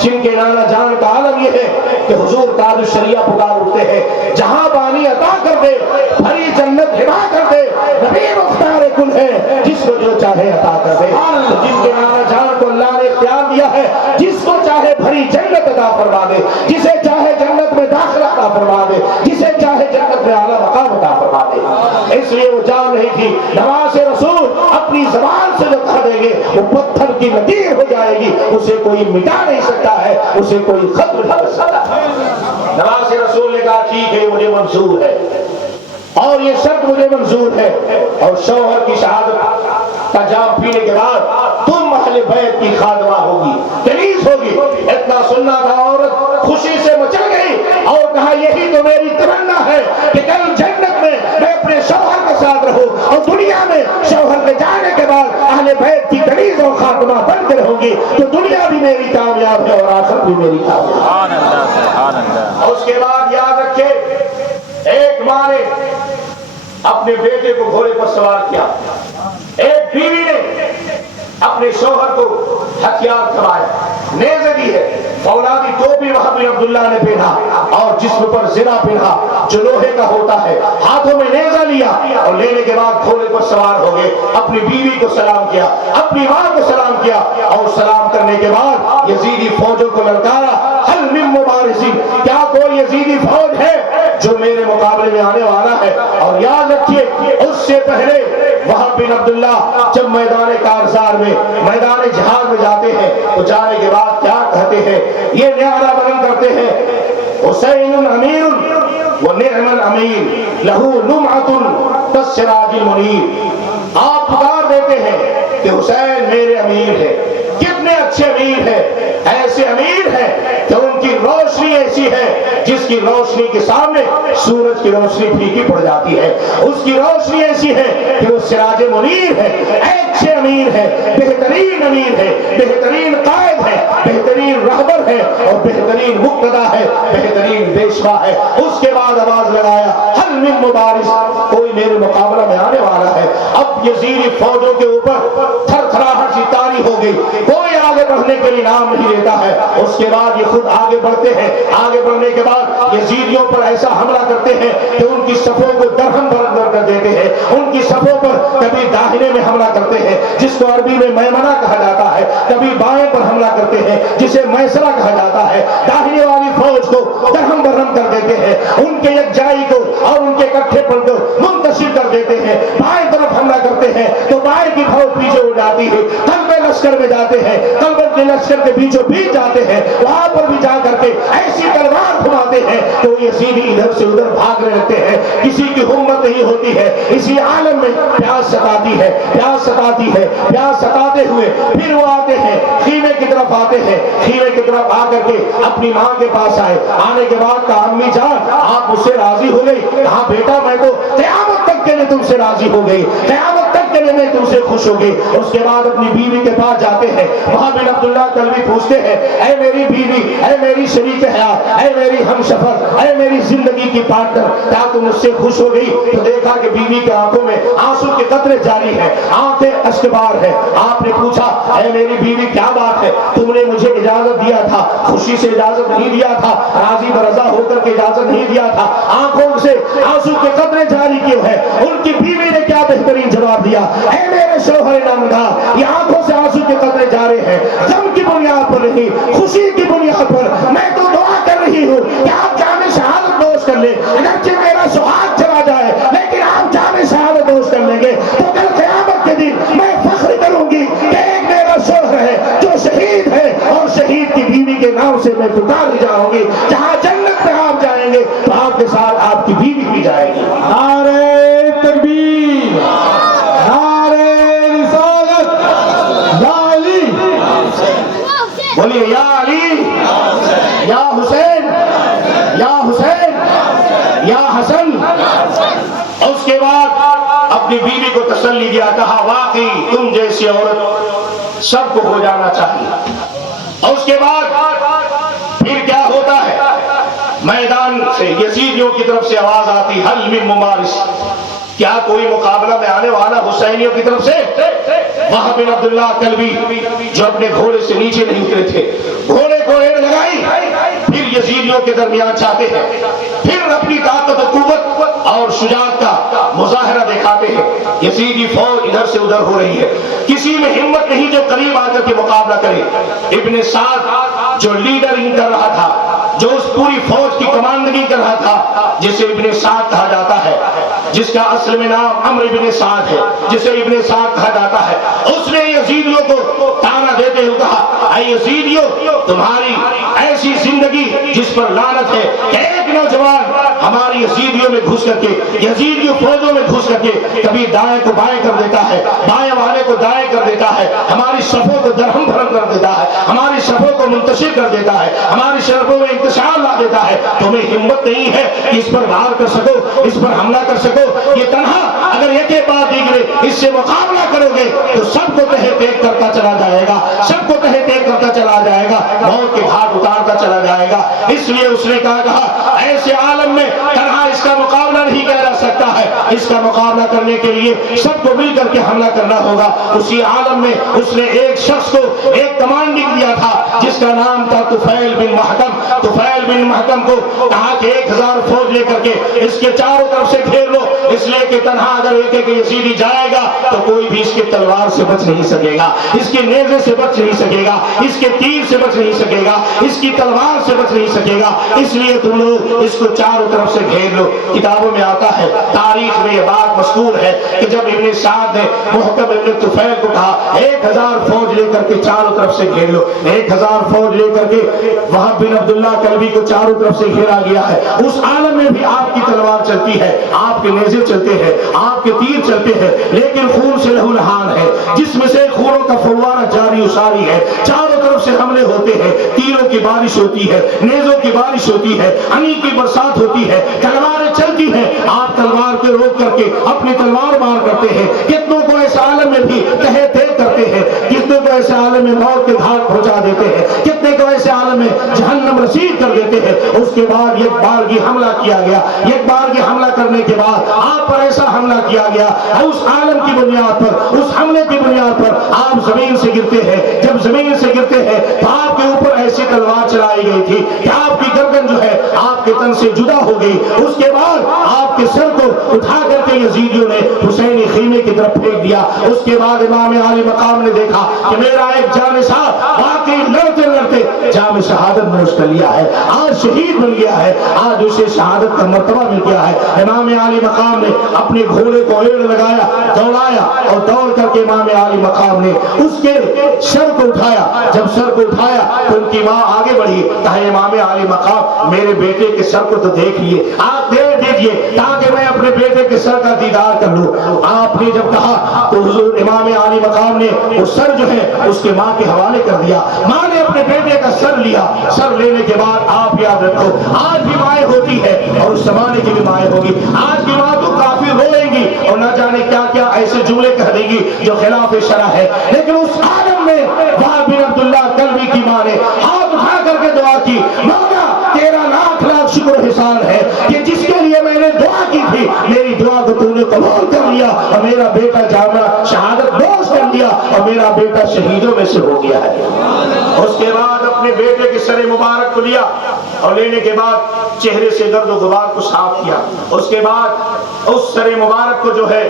جن کے نانا جان کا عالم یہ ہے کہ حضور تاج الشریعہ پکار اٹھتے ہیں، جہاں پانی عطا کر دے بھری جنت ہبا کر دے، نبی مختار کل ہے جس کو جو چاہے عطا کر دے۔ تو جن کے نانا جان کو اللہ نے اختیار دیا ہے جس کو چاہے بھری جنت عطا فرما دے، جسے چاہے جنت میں داخلہ عطا فرما دے، جسے چاہے جنت میں اعلیٰ مقام عطا فرما دے۔ اس لیے وہ جان نہیں تھی نواز رسول اپنی زبان سے جو کہہ دیں گے وہ پتھر کی نظیر ہو جائے گی، اسے کوئی مٹا نہیں سکتا ہے، اسے کوئی ختم نہیں کر سکتا ہے۔ نواز رسول نے کہا ٹھیک ہے مجھے منظور ہے اور یہ شرط مجھے منظور ہے، اور شوہر کی شہادت کا جام پینے کے بعد تم اہل بیت کی خادمہ ہوگی، کنیز ہوگی۔ اتنا سننا تھا عورت خوش خوشی سے مچل گئی اور کہا یہی تو میری تمنا ہے کہ کل جنت میں میں اپنے شوہر کے ساتھ رہوں اور دنیا میں شوہر کے جانے کے بعد اہل بیت کی کنیز اور خاتمہ بن کر ہوگی تو دنیا بھی میری کامیاب ہے اور آخرت بھی میری کامیاب ہے۔ اور اس کے بعد یاد رکھے ایک ماں نے اپنے بیٹے کو گھوڑے پر سوار کیا، ایک بیوی نے اپنے شوہر کو ہتھیار تھمایا، نیزے دی ہے، فولادی ٹوپی وہاں بن عبداللہ نے پہنا اور جسم پر زنا پہنا جو لوہے کا ہوتا ہے، ہاتھوں میں نیزہ لیا اور لینے کے بعد گھوڑے پر سوار ہو گئے، اپنی بیوی کو سلام کیا، اپنی ماں کو سلام کیا اور سلام کرنے کے بعد یزیدی فوجوں کو للکارا، حل من مبارزین، کیا کوئی یزیدی فوج ہے جو میرے مقابلے میں آنے والا ہے؟ اور یاد رکھیے اس سے پہلے وہب بن عبداللہ جب میدان کارزار میں میدان جہاد میں جاتے ہیں تو جانے کے بعد کیا کہتے ہیں؟ یہ نعرہ بلند کرتے ہیں حسین امیر ونعم الامیر لہو لمعۃ کالسراج المنیر۔ آپ پکار دیتے ہیں کہ حسین میرے امیر ہے، کتنے اچھے امیر ہیں، ایسے امیر ہیں کہ ان کی روشنی ایسی ہے جس کی روشنی کے سامنے سورج کی روشنی پھیکی پڑ جاتی ہے، اس کی روشنی ایسی ہے کہ وہ سراج منیر ہے، اچھے امیر ہے، بہترین امیر ہے، بہترین قائد ہے، بہترین رہبر ہے اور بہترین مقتدا ہے، بہترین پیشوا ہے۔ اس کے بعد آواز لگایا حل من مبارز، کوئی میرے مقابلہ میں آنے والا ہے۔ اب یزیدی فوجوں کے اوپر تھر تھراہٹ سی طاری ہو گئی، کوئی آگے بڑھنے کے لیے نام نہیں لیتا ہے۔ اس کے بعد یہ خود آگے بڑھتے ہیں، آگے بڑھنے کے بعد یزیدیوں پر ایسا حملہ کرتے ہیں کہ ان کی صفوں کو درہم برہم کر دیتے ہیں، ان کی صفوں پر کبھی داہنے میں حملہ کرتے ہیں جس کو عربی میں میمنہ کہا جاتا ہے، کبھی بائیں پر حملہ کرتے ہیں جسے میسرہ کہا جاتا ہے، داہنے والی فوج کو درہم برہم کر دیتے ہیں، ان کے یکجائی کو اور ان کے اکٹھے پن کو منتشر کر دیتے ہیں، بائیں طرف حملہ کرتے ہیں تو بائیں کی فوج پیچھے ہو جاتی ہے، قلب لشکر میں جاتے ہیں، قلب کے لشکر کے بیچوں بیچ جاتے ہیں، وہاں پر بھی جا کر کے ایسی تلوار گھماتے ہیں تو یزیدی ادھر سے ادھر بھاگنے لگتے ہیں، کسی کی ہمت نہیں ہوتی ہے۔ اسی عالم میں پیاس ستاتی ہے، پیاس ستاتی ہے، پیاس ستاتے ہوئے پھر وہ آتے ہیں خیمے کی طرف آتے ہیں، خیمے کی طرف آ کر کے اپنی ماں کے پاس آئے، آنے کے بعد کہا امی جان آپ مجھ سے راضی ہو گئی؟ کہا بیٹا میں تو قیامت تک کے لیے تم سے راضی ہو گئی، قیامت تک کے لیے میں تم سے خوش ہو گئی۔ اس کے بعد اپنی بیوی کے پاس جاتے ہیں، وہاں بن عبداللہ کلبی پوچھتے ہیں اے میری بیوی، اے میری شریک حیات، اے میری ہمسفر، اے میری زندگی کی پارٹنر، کیا تم مجھ سے خوش ہو گئی؟ تو دیکھا کہ بیوی کے آنکھوں میں آنسو کے قطرے جاری ہیں، آنکھیں اشکبار ہیں۔ آپ نے پوچھا اے میری بیوی کیا بات ہے؟ تم نے مجھے اجازت دیا تھا، خوشی سے اجازت نہیں دیا تھا، راضی برضا ہو کر کے اجازت نہیں دیا تھا، آنکھوں سے آنسو کے قطرے جاری کیوں ہے؟ ان کی بیوی نے کیا بہترین جواب دیا، اے میرے شوہر نامدار، یہ آنکھوں سے آنسو کے قطرے جاری ہیں غم کی بنیاد پر نہیں، خوشی کی بنیاد پر۔ میں تو دعا کر رہی ہوں کہ آپ جامع شہادت نوش کر لیں، اگرچہ میرا سہاگ چلا جائے لیکن آپ جامع شہادت نوش کر لیں گے تو کل قیامت کے دن میں فخر کروں گی کہ ایک میرا شوہر ہے جو شہید ہے اور شہید کی بیوی کے نام سے میں پکار جاؤں گی۔ جہاں جنت میں آپ جائیں گے تو آپ کے ساتھ آپ کی بیوی بھی جائے گی۔ نعرہ تکبیر، نعرہ رسالت، یا علی، بولیے یا علی، یا حسین، یا حسین، یا حسن۔ اس کے بعد اپنی بیوی کو تسلی دیا، کہا واقعی تم جیسی عورت سب کو ہو جانا چاہیے۔ اور اس کے بعد پھر کیا ہوتا ہے؟ میدان سے یزیدیوں کی طرف سے آواز آتی حل من مبارز، کیا کوئی مقابلہ میں آنے والا حسینیوں کی طرف سے؟ وہب بن عبداللہ کلبی جو اپنے گھوڑے سے نیچے نہیں اترے تھے، گھوڑے کو ریڑھ لگائی، پھر یزیدیوں کے درمیان چاہتے ہیں، پھر اپنی طاقت و قوت اور شجاعت کا مظاہرہ دکھاتے ہیں۔ یزیدی فوج ادھر سے ادھر ہو رہی ہے، کسی میں ہمت نہیں جو قریب آ کر کے مقابلہ کرے۔ ابن سعد جو لیڈرنگ کر رہا تھا، جو اس پوری فوج کی کمانڈنگ کر رہا تھا، جسے ابن سعد کہا جاتا ہے، جس کا اصل میں نام عمرو ابن سعد ہے، جسے ابن سعد کہا جاتا ہے، اس نے یزیدیوں کو تانا دیتے ہوئے کہا اے یزیدیوں، تمہاری ایسی ایسی زندگی جس پر لعنت ہے کہ ایک نوجوان ہماری یزیدیوں میں گھس کر کے، یزیدیوں فوجوں میں گھس کر کے کبھی دائیں کو بائیں کر دیتا ہے، بائیں والے کو دائیں کر دیتا ہے، ہماری صفوں کو درہم بھرم کر دیتا ہے، ہماری صفوں کو منتشر کر دیتا ہے، ہماری صفوں میں انتشار لا دیتا ہے۔ تمہیں ہمت نہیں ہے کہ اس پر وار کر سکو، اس پر حملہ کر سکو؟ یہ تنہا اگر ایک ایک بات دیکھ اس سے مقابلہ کرو گے تو سب کو تہے تیگ کرتا چلا جائے گا، سب کو تہے تیگ کرتا چلا جائے گا، موت کے گھاٹ اتارتا چلا جائے گا۔ اس لیے اس نے کہا ایسے عالم میں تنہا اس کا مقابلہ نہیں کیا جا سکتا ہے، اس کا مقابلہ کرنے کے لیے سب کو مل کر کے حملہ کرنا ہوگا۔ اسی عالم میں اس نے ایک شخص کو ایک کمانڈنگ دیا تھا جس کا نام تھا طفیل بن محکم۔ طفیل بن محکم کو کہا کہ 1000 فوج لے کر کے اس کے چاروں طرف سے گھیر لو، اس لیے کہ تنہا اگر ایک ایک یزیدی جائے گا تو کوئی بھی اس کے تلوار سے بچ نہیں سکے گا، اس کے نیزے سے بچ نہیں سکے گا، اس کے تیر سے بچ نہیں سکے گا، اس کی تلوار سے بچ نہیں سکے گا، اس لیے تم لوگ اس کو چاروں طرف سے گھیر لو۔ کتابوں میں آتا ہے، تاریخ میں یہ بات مذکور ہے کہ جب ابن سعد نے محکم ابن طفیل کو کہا 1000 فوج لے کر کے چاروں طرف سے گھیر لو، 1000 فوج لے کر کے وہب بن عبداللہ کلبی کو چاروں طرف سے گھیرا گیا ہے۔ اس عالم میں بھی آپ کی تلوار چلتی ہے، آپ کے نیزے چلتے ہیں، آپ کے تیر چلتے ہیں، لیکن خون سے لہو لہان ہے، جسم سے خونوں کا فوارہ جاری و ساری ہے، چاروں طرف سے حملے ہوتے ہیں، تیروں کی بارش ہوتی ہے، نیزوں کی بارش ہوتی ہے، انی کی برسات ہوتی ہے، تلواریں چلتی ہیں، آپ تلوار کے روک کر کے اپنی تلوار مار کرتے ہیں، کتنوں کو اس عالم میں بھی تہے تیگ کرتے ہیں، کتنے کو ایسے عالم میں موت کے گھاٹ پہنچا دیتے ہیں، کتنے کو ایسے عالم میں جہنم رسید کر دیتے ہیں۔ اس کے بعد ایک بار کی حملہ کیا گیا، ایک بار کی حملہ کرنے کے بعد آپ پر ایسا حملہ کیا گیا، اس عالم کی بنیاد پر، اس حملے کی بنیاد پر آپ زمین سے گرتے ہیں۔ جب زمین سے گرتے ہیں تو آپ کے اوپر ایسی تلوار چلائی گئی تھی کہ آپ کی گردن جو ہے آپ کے تن سے جدا ہو گئی۔ اس کے بعد آپ کے سر کو اٹھا کر کے یزیدیوں نے حسینی خیمے کی طرف پھینک دیا۔ اس کے بعد امام عالی مقام نے دیکھا کہ میرا ایک جانشاہ واقعی لڑتے لڑتے جام شہادت میں اس کا لیا ہے، آج شہید بن گیا ہے، آج اسے شہادت کا مرتبہ مل گیا ہے۔ امام عالی مقام نے اپنے گھوڑے کو ایڑ لگایا، دوڑایا اور دوڑ کر کے امام عالی مقام نے اس کے سر کو اٹھایا۔ جب سر کو اٹھایا تو ان کی ماں آگے بڑھی، کہا امام عالی مقام میرے بیٹے کے سر کو تو دیکھ لیے، آپ دے دیجئے تاکہ میں اپنے بیٹے کے سر کا دیدار کر لوں۔ آپ نے جب کہا تو حضور امام عالی مقام نے وہ سر جو ہے اس کے ماں کے حوالے کر دیا۔ ماں نے اپنے بیٹے کا سر لیا، سر لینے کے بعد آپ یاد رکھو آج بھی مائیں ہوتی ہے اور اس زمانے کی بھی مائیں ہوگی، آج کی ماں تو کافی روئیں گی اور نہ جانے کیا کیا ایسے جملے کہہ دیں گی جو خلاف شرع ہے، لیکن اس عالم میں وہب بن عبداللہ کلبی کی ماں نے ہاتھ اٹھا کر کے دعا کی، مولا تیرا لاکھ لاکھ شکر و احسان ہے کہ جس کے لیے میں نے دعا کی تھی میری دعا کو تو نے قبول کر لیا اور میرا بیٹا جامع شہادت نوش کر دیا اور میرا بیٹا شہیدوں میں سے ہو گیا ہے۔ اس کے بعد اپنے بیٹے کے سر مبارک کو لیا اور لینے کے بعد چہرے سے گرد و غبار کو صاف کیا۔ اس کے بعد اس سر مبارک کو جو ہے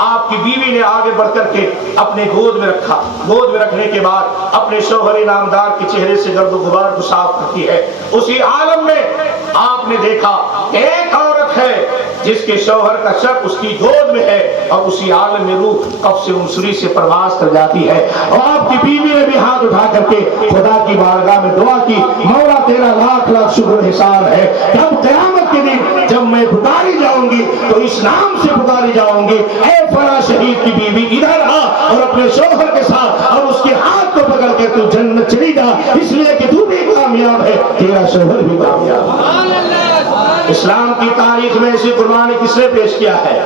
آپ کی بیوی نے آگے بڑھ کر کے اپنے گود میں رکھا، گود میں رکھنے کے بعد اپنے شوہر نامدار کے چہرے سے گرد و غبار کو صاف کرتی ہے۔ اسی عالم میں آپ نے دیکھا کہ ایک عورت ہے جس کے شوہر کا شک اس کی گود میں ہے اور اسی عالم میں روح قفس انصری سے پرواز کر جاتی ہے، اور آپ کی بیوی نے بھی ہاتھ اٹھا کر کے خدا کی بارگاہ میں دعا کی، مولا تیرا لاکھ لاکھ شکر و احسان ہے کہ اب قیامت کے دن جب میں پکاری جاؤں گی تو اس نام سے پکاری جاؤں گی، اے فلاں شہید کی بیوی ادھر آ اور اپنے شوہر کے ساتھ اور اس کے ہاتھ کو پکڑ کے تو جنت چلی جا، اس لیے کہ تو بھی کامیاب ہے تیرا شوہر بھی کامیاب ہے۔ اسلام کی تاریخ میں ایسی قربانی کس نے پیش کیا ہے؟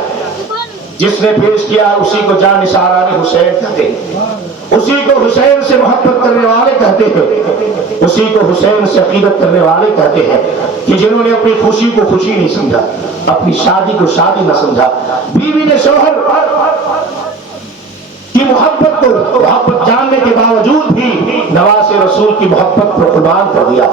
جس نے پیش کیا اسی کو جانثاران حسین کہتے ہیں، اسی کو حسین سے محبت کرنے والے کہتے ہیں، اسی کو حسین سے عقیدت کرنے والے کہتے ہیں کہ جنہوں نے اپنی خوشی کو خوشی نہیں سمجھا، اپنی شادی کو شادی نہ سمجھا، بیوی نے شوہر کی محبت کو محبت جاننے کے باوجود بھی نواز رسول کی محبت کو قربان کر دیا،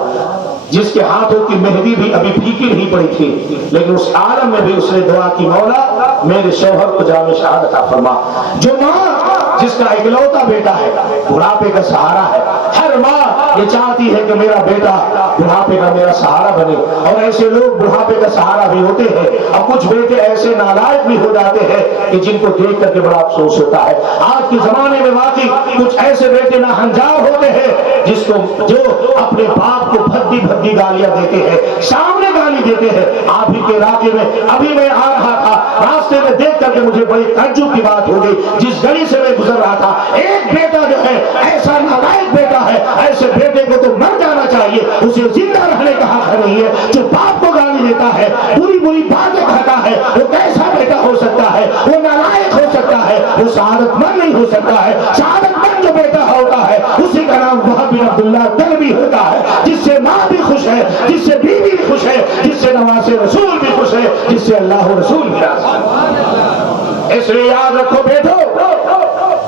جس کے ہاتھوں کی مہندی بھی ابھی پھیکی نہیں پڑی تھی، لیکن اس عالم میں بھی اس نے دعا کی، مولا میرے شوہر کو جامع شہادت عطا فرما۔ جو ماں جس کا اکلوتا بیٹا ہے، بڑھاپے کا سہارا ہے، ہر ماں یہ چاہتی ہے کہ میرا بیٹا بڑھاپے کا میرا سہارا بنے، اور ایسے لوگ بڑھاپے کا سہارا بھی ہوتے ہیں، اور کچھ بیٹے ایسے نالائق بھی ہو جاتے ہیں کہ جن کو دیکھ کر کے بڑا افسوس ہوتا ہے۔ آج کے زمانے میں واقعی کچھ ایسے بیٹے ناہنجار ہوتے ہیں جو اپنے باپ کو بھدی بھدی گالیاں دیتے ہیں، سامنے گالی دیتے ہیں۔ آپ ہی کے علاقے میں ابھی میں آ رہا تھا، راستے میں دیکھ کر کے مجھے بڑی تعجب کی بات ہو گئی، جس گلی سے میں گزر رہا تھا، ایک بیٹا جو ہے ایسا نالائق بیٹا ہے، ایسے بیٹے کو تو مر جانا چاہیے، اسے زندہ رہنے کا حق نہیں ہے۔ جو باپ کو گالی دیتا ہے، بری بری باتیں کہتا ہے، وہ کیسا بیٹا ہو سکتا ہے؟ وہ نالائق ہو سکتا ہے، وہ سعادت مند نہیں ہو سکتا ہے۔ سعادت مند جو بیٹا ہوتا ہے اسی کا نام وہب بن عبداللہ کلبی ہوتا ہے، جس سے ماں بھی خوش ہے، جس سے بیوی بھی خوش ہے، جس سے نواز رسول بھی خوش ہے، جس سے اللہ رسول بھی راضی ہے۔ اس لیے یاد رکھو بیٹو،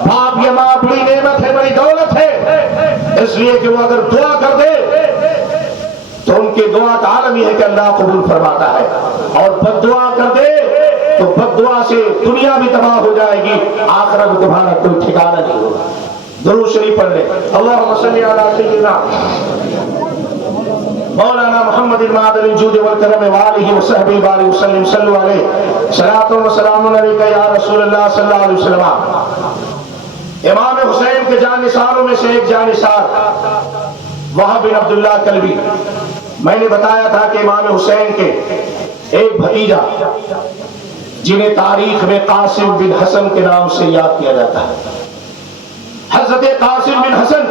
باپ یا ماں بڑی نعمت ہے، بڑی دولت ہے، اس لیے کہ وہ اگر دعا کر دے تو ان کی دعا کا عالم یہ ہے کہ اللہ قبول فرماتا ہے، اور بد دعا کر دے تو بد دعا سے دنیا بھی تباہ ہو جائے گی، آخرت میں تمہارا کوئی ٹھکانہ نہیں ہوگا۔ درود شریف پڑھ لیں، اللہم صلی علی سیدنا مولانا محمد المعدن الجود والکرم وآلہ وصحبہ وآلہ وسلم، صلو علیہ صلاۃ و سلام علیکہ یا رسول اللہ صلی اللہ علیہ وسلم۔ امام حسین کے جانثاروں میں سے ایک جانثار وہب بن عبداللہ کلبی، میں نے بتایا تھا کہ امام حسین کے ایک بھتیجا جنہیں تاریخ میں قاسم بن حسن کے نام سے یاد کیا جاتا ہے، حضرت قاسم بن حسن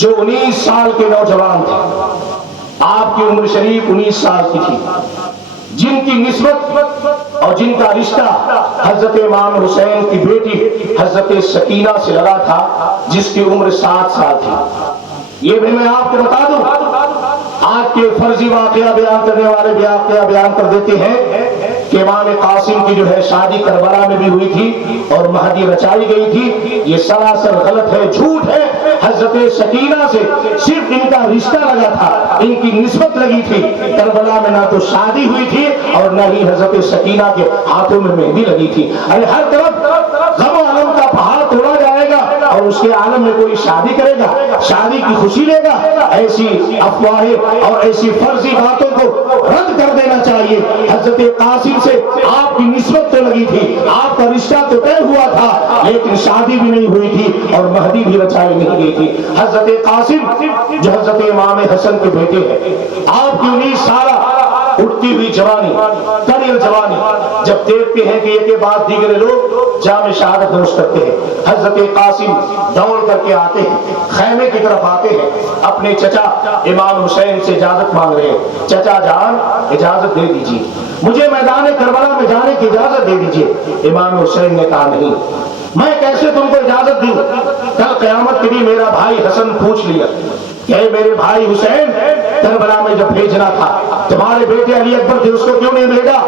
جو 19 سال کے نوجوان تھے، آپ کی عمر شریف 19 سال کی تھی، جن کی نسبت اور جن کا رشتہ حضرت امام حسین کی بیٹی حضرت سکینہ سے لگا تھا، جس کی عمر 7 سال تھی۔ یہ بھی میں آپ کو بتا دوں، آج کے فرضی واقعہ بیان کرنے والے واقعہ بیان کر دیتے ہیں کہ امام قاسم کی جو ہے شادی کربلا میں بھی ہوئی تھی اور مہدی رچائی گئی تھی، یہ سراسر غلط ہے، جھوٹ ہے۔ حضرت سکینہ سے صرف ان کا رشتہ لگا تھا، ان کی نسبت لگی تھی، کربلا میں نہ تو شادی ہوئی تھی اور نہ ہی حضرت سکینہ کے ہاتھوں میں مہندی لگی تھی۔ ارے ہر طرف غم و غم کا پہاڑ توڑا جائے گا اور اس کے عالم میں کوئی شادی کرے گا، شادی کی خوشی لے گا؟ ایسی افواہیں اور ایسی فرضی باتوں کو رد کر دینا چاہیے۔ حضرت قاسم سے آپ کی نسبت تو لگی تھی، آپ کا رشتہ تو طے ہوا تھا، لیکن شادی بھی نہیں ہوئی تھی اور مہدی بھی رچائی نہیں گئی تھی۔ حضرت قاسم جو حضرت امام حسن کے بیٹے ہیں، آپ کی 19 سالہ اٹھتی ہوئی جوانی، کڑیل جوانی، جب دیکھتے ہیں کہ ایک کے بعد دیگر لوگ جام شہادت نوش کرتے ہیں، حضرت قاسم دوڑ کر کے آتے ہیں، خیمے کی طرف آتے ہیں، اپنے چچا امام حسین سے اجازت مانگ رہے ہیں، چچا جان اجازت دے دیجیے، مجھے میدان کربلا میں جانے کی اجازت دے دیجیے۔ امام حسین نے کہا نہیں، میں کیسے تم کو اجازت دوں؟ کل قیامت کے بھی میرا بھائی حسن پوچھ لیا کہ میرے بھائی حسین کربلا میں جب بھیجنا تھا تمہارے بیٹے علی اکبر تھے، اس کو کیوں نہیں بھیجا؟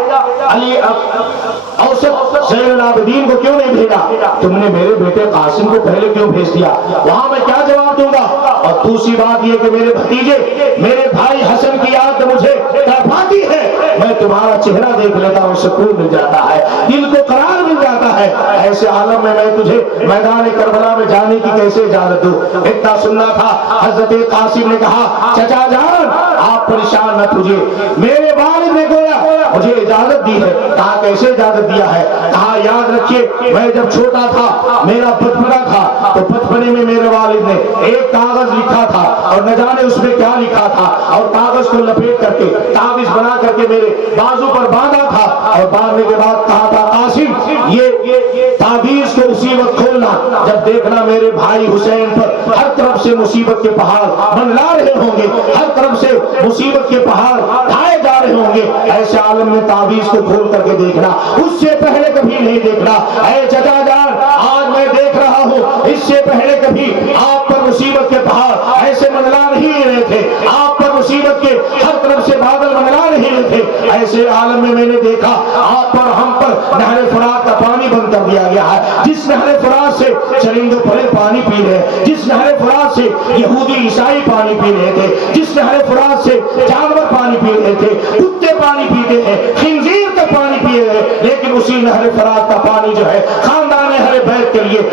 علی اوسط زین العابدین کو کیوں نہیں بھیجا؟ تم نے میرے بیٹے قاسم کو پہلے کیوں بھیج دیا؟ وہاں میں کیا جواب دوں گا؟ اور دوسری بات یہ کہ میرے بھتیجے، میرے بھائی حسن کی یاد مجھے تڑپاتی ہے، میں تمہارا چہرہ دیکھ لیتا ہوں، سکون مل جاتا ہے، دل کو قرار مل جاتا ہے، ایسے عالم میں تجھے میدان کربلا میں جانے کی کیسے اجازت دوں؟ اتنا سننا تھا۔ حضرت قاسم نے کہا چچا جان آپ پریشان نہ ہوئیے، میرے والد نے گویا مجھے اجازت دی ہے۔ کہا کیسے اجازت دیا ہے؟ کہا یاد رکھیے میں جب چھوٹا تھا، میرا بچپنا تھا، تو بچپنے میں میرے والد نے ایک کاغذ لکھا تھا اور نہ جانے اس میں کیا لکھا تھا، اور کاغذ کو لپیٹ کر کے تعویذ بنا کر کے میرے بازو پر باندھا تھا، اور باندھنے کے بعد کہا تھا قاسم یہ تعویذ کو اسی وقت کھولنا جب دیکھنا میرے بھائی حسین پر ہر طرف سے مصیبت کے پہاڑ منڈلا رہے ہوں گے، ہر طرف سے مصیبت کے پہاڑ ڈھائے جا رہے ہوں گے، ایسے عالم میں تعویذ کو کھول کر کے دیکھنا، اس سے پہلے کبھی نہیں دیکھنا۔ اے چچا جان آج میں دیکھ رہا ہوں، اس سے پہلے کبھی آپ پر مصیبت کے پہاڑ ایسے منڈلا نہیں رہے تھے، آپ پر مصیبت کے ہر طرف سے بادل منڈلا نہیں رہے تھے، ایسے عالم میں نے دیکھا آپ پر ہم پر نہر فرات کا پانی بند کر دیا گیا ہے، جس نہر فرات سے چرند و پرند پانی پی رہے، جس نہر فرات سے یہودی عیسائی پانی پی رہے تھے، جس نہر فرات سے جانور پانی پی رہے تھے، کتے پانی پیتے ہیں، خنزیر کا پانی پی رہے، لیکن اسی نہر فرات کا پانی جو ہے خاندان اہل بیت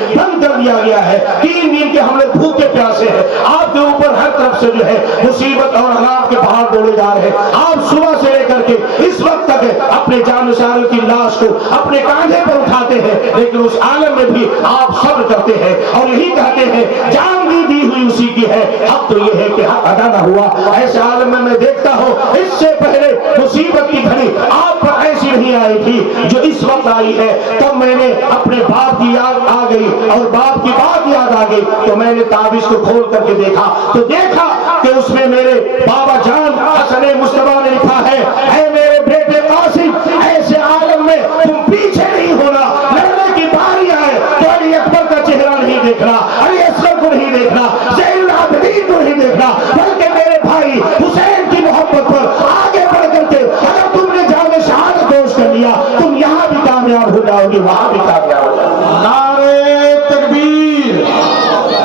بند کر دیا گیا ہے. 3 دن کے ہم لوگ بھوکے پیاسے ہیں. آپ کے اوپر ہر طرف سے جو ہے مصیبت اور عذاب کے پہاڑ ڈولے جا رہے ہیں. آپ صبح سے لے کر کے اس وقت تک اپنے جانشاروں کی لاش کو اپنے کاندھے پر اٹھاتے ہیں, لیکن اس عالم میں بھی آپ صبر کرتے ہیں اور یہی کہتے ہیں جان بھی دی ہوئی اسی کی ہے, حق تو یہ ہے کہ حق ادا نہ ہوا. ایسے عالم میں دیکھتا ہوں اس سے پہلے مصیبت کی گھڑی آپ پر ایسی نہیں آئی تھی جو اس وقت آئی ہے. تب میں نے اپنے باپ کی یاد آ گئی اور باپ کی بات یاد آ گئی تو میں نے تعویذ کو کھول کر کے دیکھا تو دیکھا کہ اس میں میرے بابا جان حسن مصطفیٰ نے لکھا ہے, اے میرے بیٹے قاسم, ایسے عالم میں تم پیچھے نہیں ہونا. لڑنے کی باری آئے تو علی اکبر کا چہرہ نہیں دیکھنا, علی اصغر کو نہیں دیکھنا, زین العابدین کو نہیں دیکھنا, بلکہ میرے بھائی حسین کی محبت پر آگے بڑھ کر کے اگر تم نے جام شہادت دوش کر لیا تم یہاں بھی کامیاب ہو جاؤ گے, وہاں بھی کامیاب ہو جاؤ گے. نعرے تکبیر,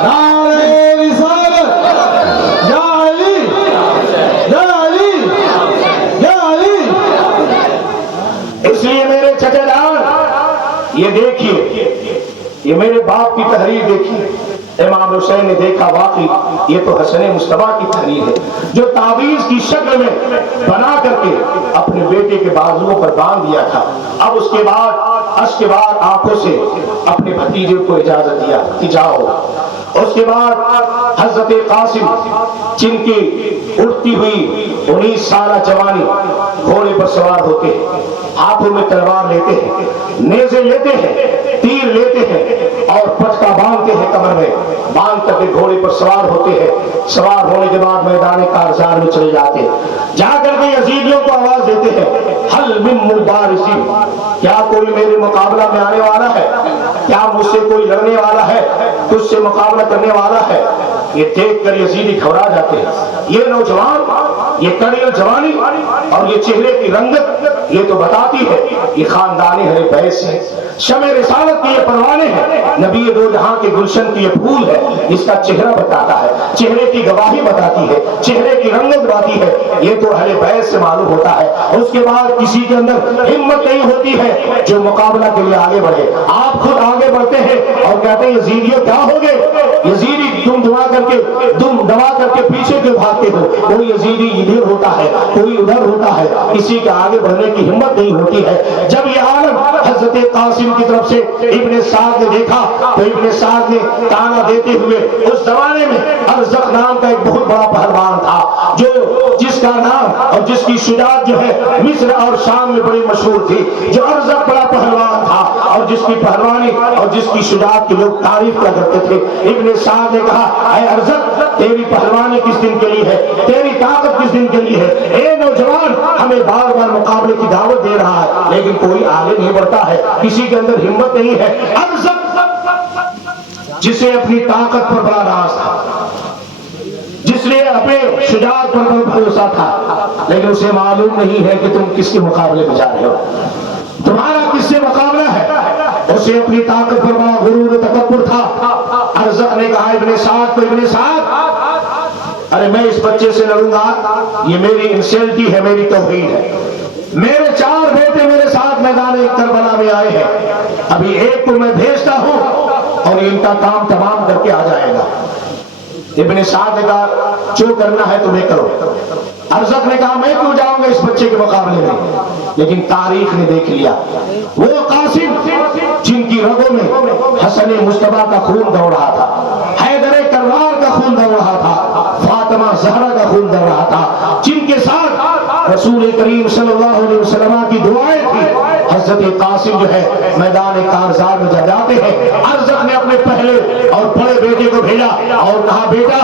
نعرے رسالت, یا علی, یا علی, یا علی. اس لیے میرے چچا جان یہ دیکھیے, یہ میرے باپ کی تحریر دیکھیے. امام حسین نے دیکھا واقعی یہ تو حسن مصطفیٰ کی تحریر ہے جو تعویذ کی شکل میں بنا کر کے اپنے بیٹے کے بازوؤں پر باندھ دیا تھا. اب اس کے بعد آنکھوں سے اپنے بھتیجے کو اجازت دیا کہ جاؤ. اس کے بعد حضرت قاسم جن کی اٹھتی ہوئی 19 سالہ جوانی گھوڑے پر سوار ہوتے ہیں, ہاتھوں میں تلوار لیتے ہیں, نیزے لیتے ہیں, تیر لیتے ہیں اور پٹکا باندھتے ہیں کمر میں, باندھ کر کے گھوڑے پر سوار ہوتے ہیں. سوار ہونے کے بعد میدان کارزار میں چلے جاتے ہیں. جا کر کے یزیدیوں کو آواز دیتے ہیں, حل من مبارزین, کیا کوئی میرے مقابلہ میں آنے والا ہے, کیا مجھ سے کوئی لڑنے والا ہے, تجھ سے مقابلہ کرنے والا ہے. یہ دیکھ کر یزیدی گھبرا جاتے ہیں. یہ نوجوان, یہ کڑیل جوانی اور یہ چہرے کی رنگت یہ تو بتاتی ہے یہ خاندان اہل بیت ہے, شمع رسالت کے یہ پروانے ہیں, نبی دو جہاں کے گلشن کی یہ پھول ہے. اس کا چہرہ بتاتا ہے, چہرے کی گواہی بتاتی ہے, چہرے کی رنگت بتاتی ہے. یہ تو اہل بیت سے معلوم ہوتا ہے. اس کے بعد کسی کے اندر ہمت نہیں ہوتی ہے جو مقابلہ کے لیے آگے بڑھے. آپ خود آگے بڑھتے ہیں اور کہتے ہیں یزیدیوں کیا ہوگے, یزیدی تم دبا کر کے پیچھے کیوں بھاگتے ہو. کوئی یزیدی ادھر ہوتا ہے, کوئی ادھر ہوتا ہے, کسی کے آگے بڑھنے کی ہمت نہیں ہوتی ہے. جب یہ عالم حضرت قاسم کی طرف سے ابن سعد نے دیکھا تو ابن سعد نے تانا دیتے ہوئے, اس زمانے میں ارزق نام کا ایک بہت بڑا پہلوان تھا جس کا نام اور جس کی شجاعت جو ہے مصر اور شام میں بڑی مشہور تھی, جو ارزق بڑا پہلوان تھا اور جس کی پہلوانی اور جس کی شجاعت کی لوگ تعریف کیا کرتے تھے. ابن سعد نے کہا, اے ارزق تیری پہلوانی کس دن کے لیے ہے, تیری طاقت کس دن کے لیے ہے. اے نوجوان ہمیں بار بار مقابلے کی دعوت دے رہا ہے لیکن کوئی آگے نہیں بڑھتا ہے, کسی کے اندر ہمت نہیں ہے. ارزق جسے اپنی طاقت پر بڑا راز تھا, جس نے اپنے شجاعت پر بھروسہ تھا, لیکن اسے معلوم نہیں ہے کہ تم کس کے مقابلے میں جا رہے ہو, تمہارا کس سے مقابلہ ہے. اسے اپنی طاقت پر بڑا غرور و تکبر تھا. ارزق نے کہا ابن سعد کو, ابن سعد ارے میں اس بچے سے لڑوں گا, یہ میری انسلٹی ہے, میری توہین ہے. میرے 4 بیٹے میرے ساتھ میدان کربلا میں آئے ہیں, ابھی ایک کو میں بھیجتا ہوں اور ان کا کام تمام کر کے آ جائے گا. ابن سعد نے کہا جو کرنا ہے تمہیں کرو. ارزق نے کہا میں کیوں جاؤں گا اس بچے کے مقابلے میں. لیکن تاریخ نے دیکھ لیا وہ قاسم جن کی رگوں میں حسن مصطفیٰ کا خون دوڑ رہا تھا, حیدر کرار کا خون دوڑ رہا تھا, فاطمہ زہرا کا خون دوڑ رہا تھا, جن کے ساتھ رسول کریم صلی اللہ علیہ وسلم کی دعائیں تھی. حضرت قاسم جو ہے میدان کارزار میں جب جاتے ہیں, ارزق نے اپنے پہلے اور بڑے بیٹے کو بھیجا اور کہا بیٹا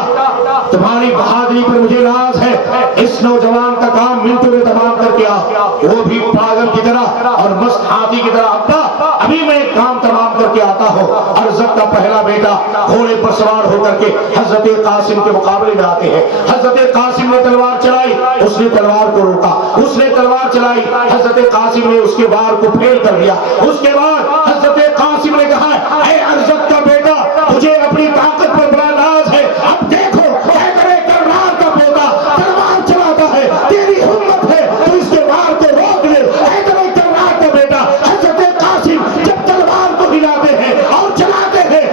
تمہاری بہادری پر مجھے ناز ہے, اس نوجوان کا کام منٹوں میں تمام کر کے آ. وہ بھی پاگل کی طرح اور مست ہاتھی کی طرح, ابا ابھی میں ایک کام تمام کر کے آتا ہوں. ارزق کا پہلا بیٹا گھوڑے پر سوار ہو کر کے حضرت قاسم کے مقابلے میں آتے ہیں. حضرت قاسم نے تلوار چلائی, اس نے تلوار کو روکا, اس نے تلوار چلائی, حضرت قاسم نے اس کے وار کو پھیل کر دیا. اس کے بعد حضرت قاسم نے کہا اے ارزق کا بیٹا تجھے اپنی طاقت پر بڑا ناز ہے, اب دیکھو حیدر کرار کا پوتا تلوار چلاتا ہے, تیری ہمت ہے تو اس کے وار کو روک لے. حیدر کرار کا بیٹا حضرت قاسم جب تلوار کو ہلاتے ہیں اور چلاتے ہیں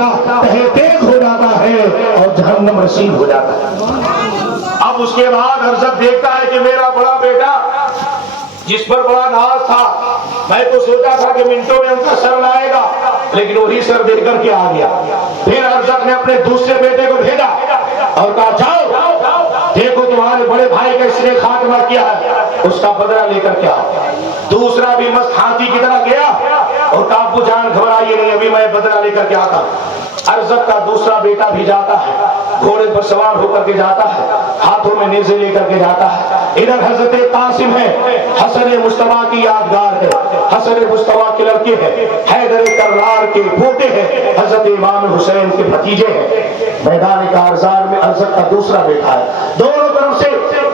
بیٹا تہے تیغ ہو جاتا ہے اور جہنم رسید ہو جاتا ہے۔ اب اس کے بعد ارزق دیکھتا ہے کہ میرا بڑا بیٹا جس پر بڑا ناز تھا، میں تو سوچا تھا کہ منٹوں میں ان کا سر لائے گا، لیکن وہی سر دے کر کے آ گیا۔ پھر ارزق نے اپنے دوسرے بیٹے کو بھیجا اور کہا جاؤ دیکھو تمہارے بڑے بھائی کا اس نے خاتمہ کیا ہے، اس کا بدلہ لے کر کے آؤ۔ دوسرا بھی مست ہاتھی کی طرح گیا اور کہا ابو جان گھبرائیے نہیں، ابھی میں بدلہ لے کر کے آتا ہوں۔ ارزق کا دوسرا بیٹا بھی جاتا ہے، گھوڑے پر سوار ہو کر کے جاتا ہے، ہاتھوں میں نیزے لے کر کے جاتا ہے۔ ادھر حضرت قاسم ہے، حسن مصطفیٰ کی یادگار ہے، حسن مصطفیٰ کے لڑکے ہیں، حیدر کرار کے پوتے ہیں، حضرت امام حسین کے بھتیجے ہیں۔ میدان کارزار میں ارزق کا دوسرا بیٹا ہے، دونوں طرف سے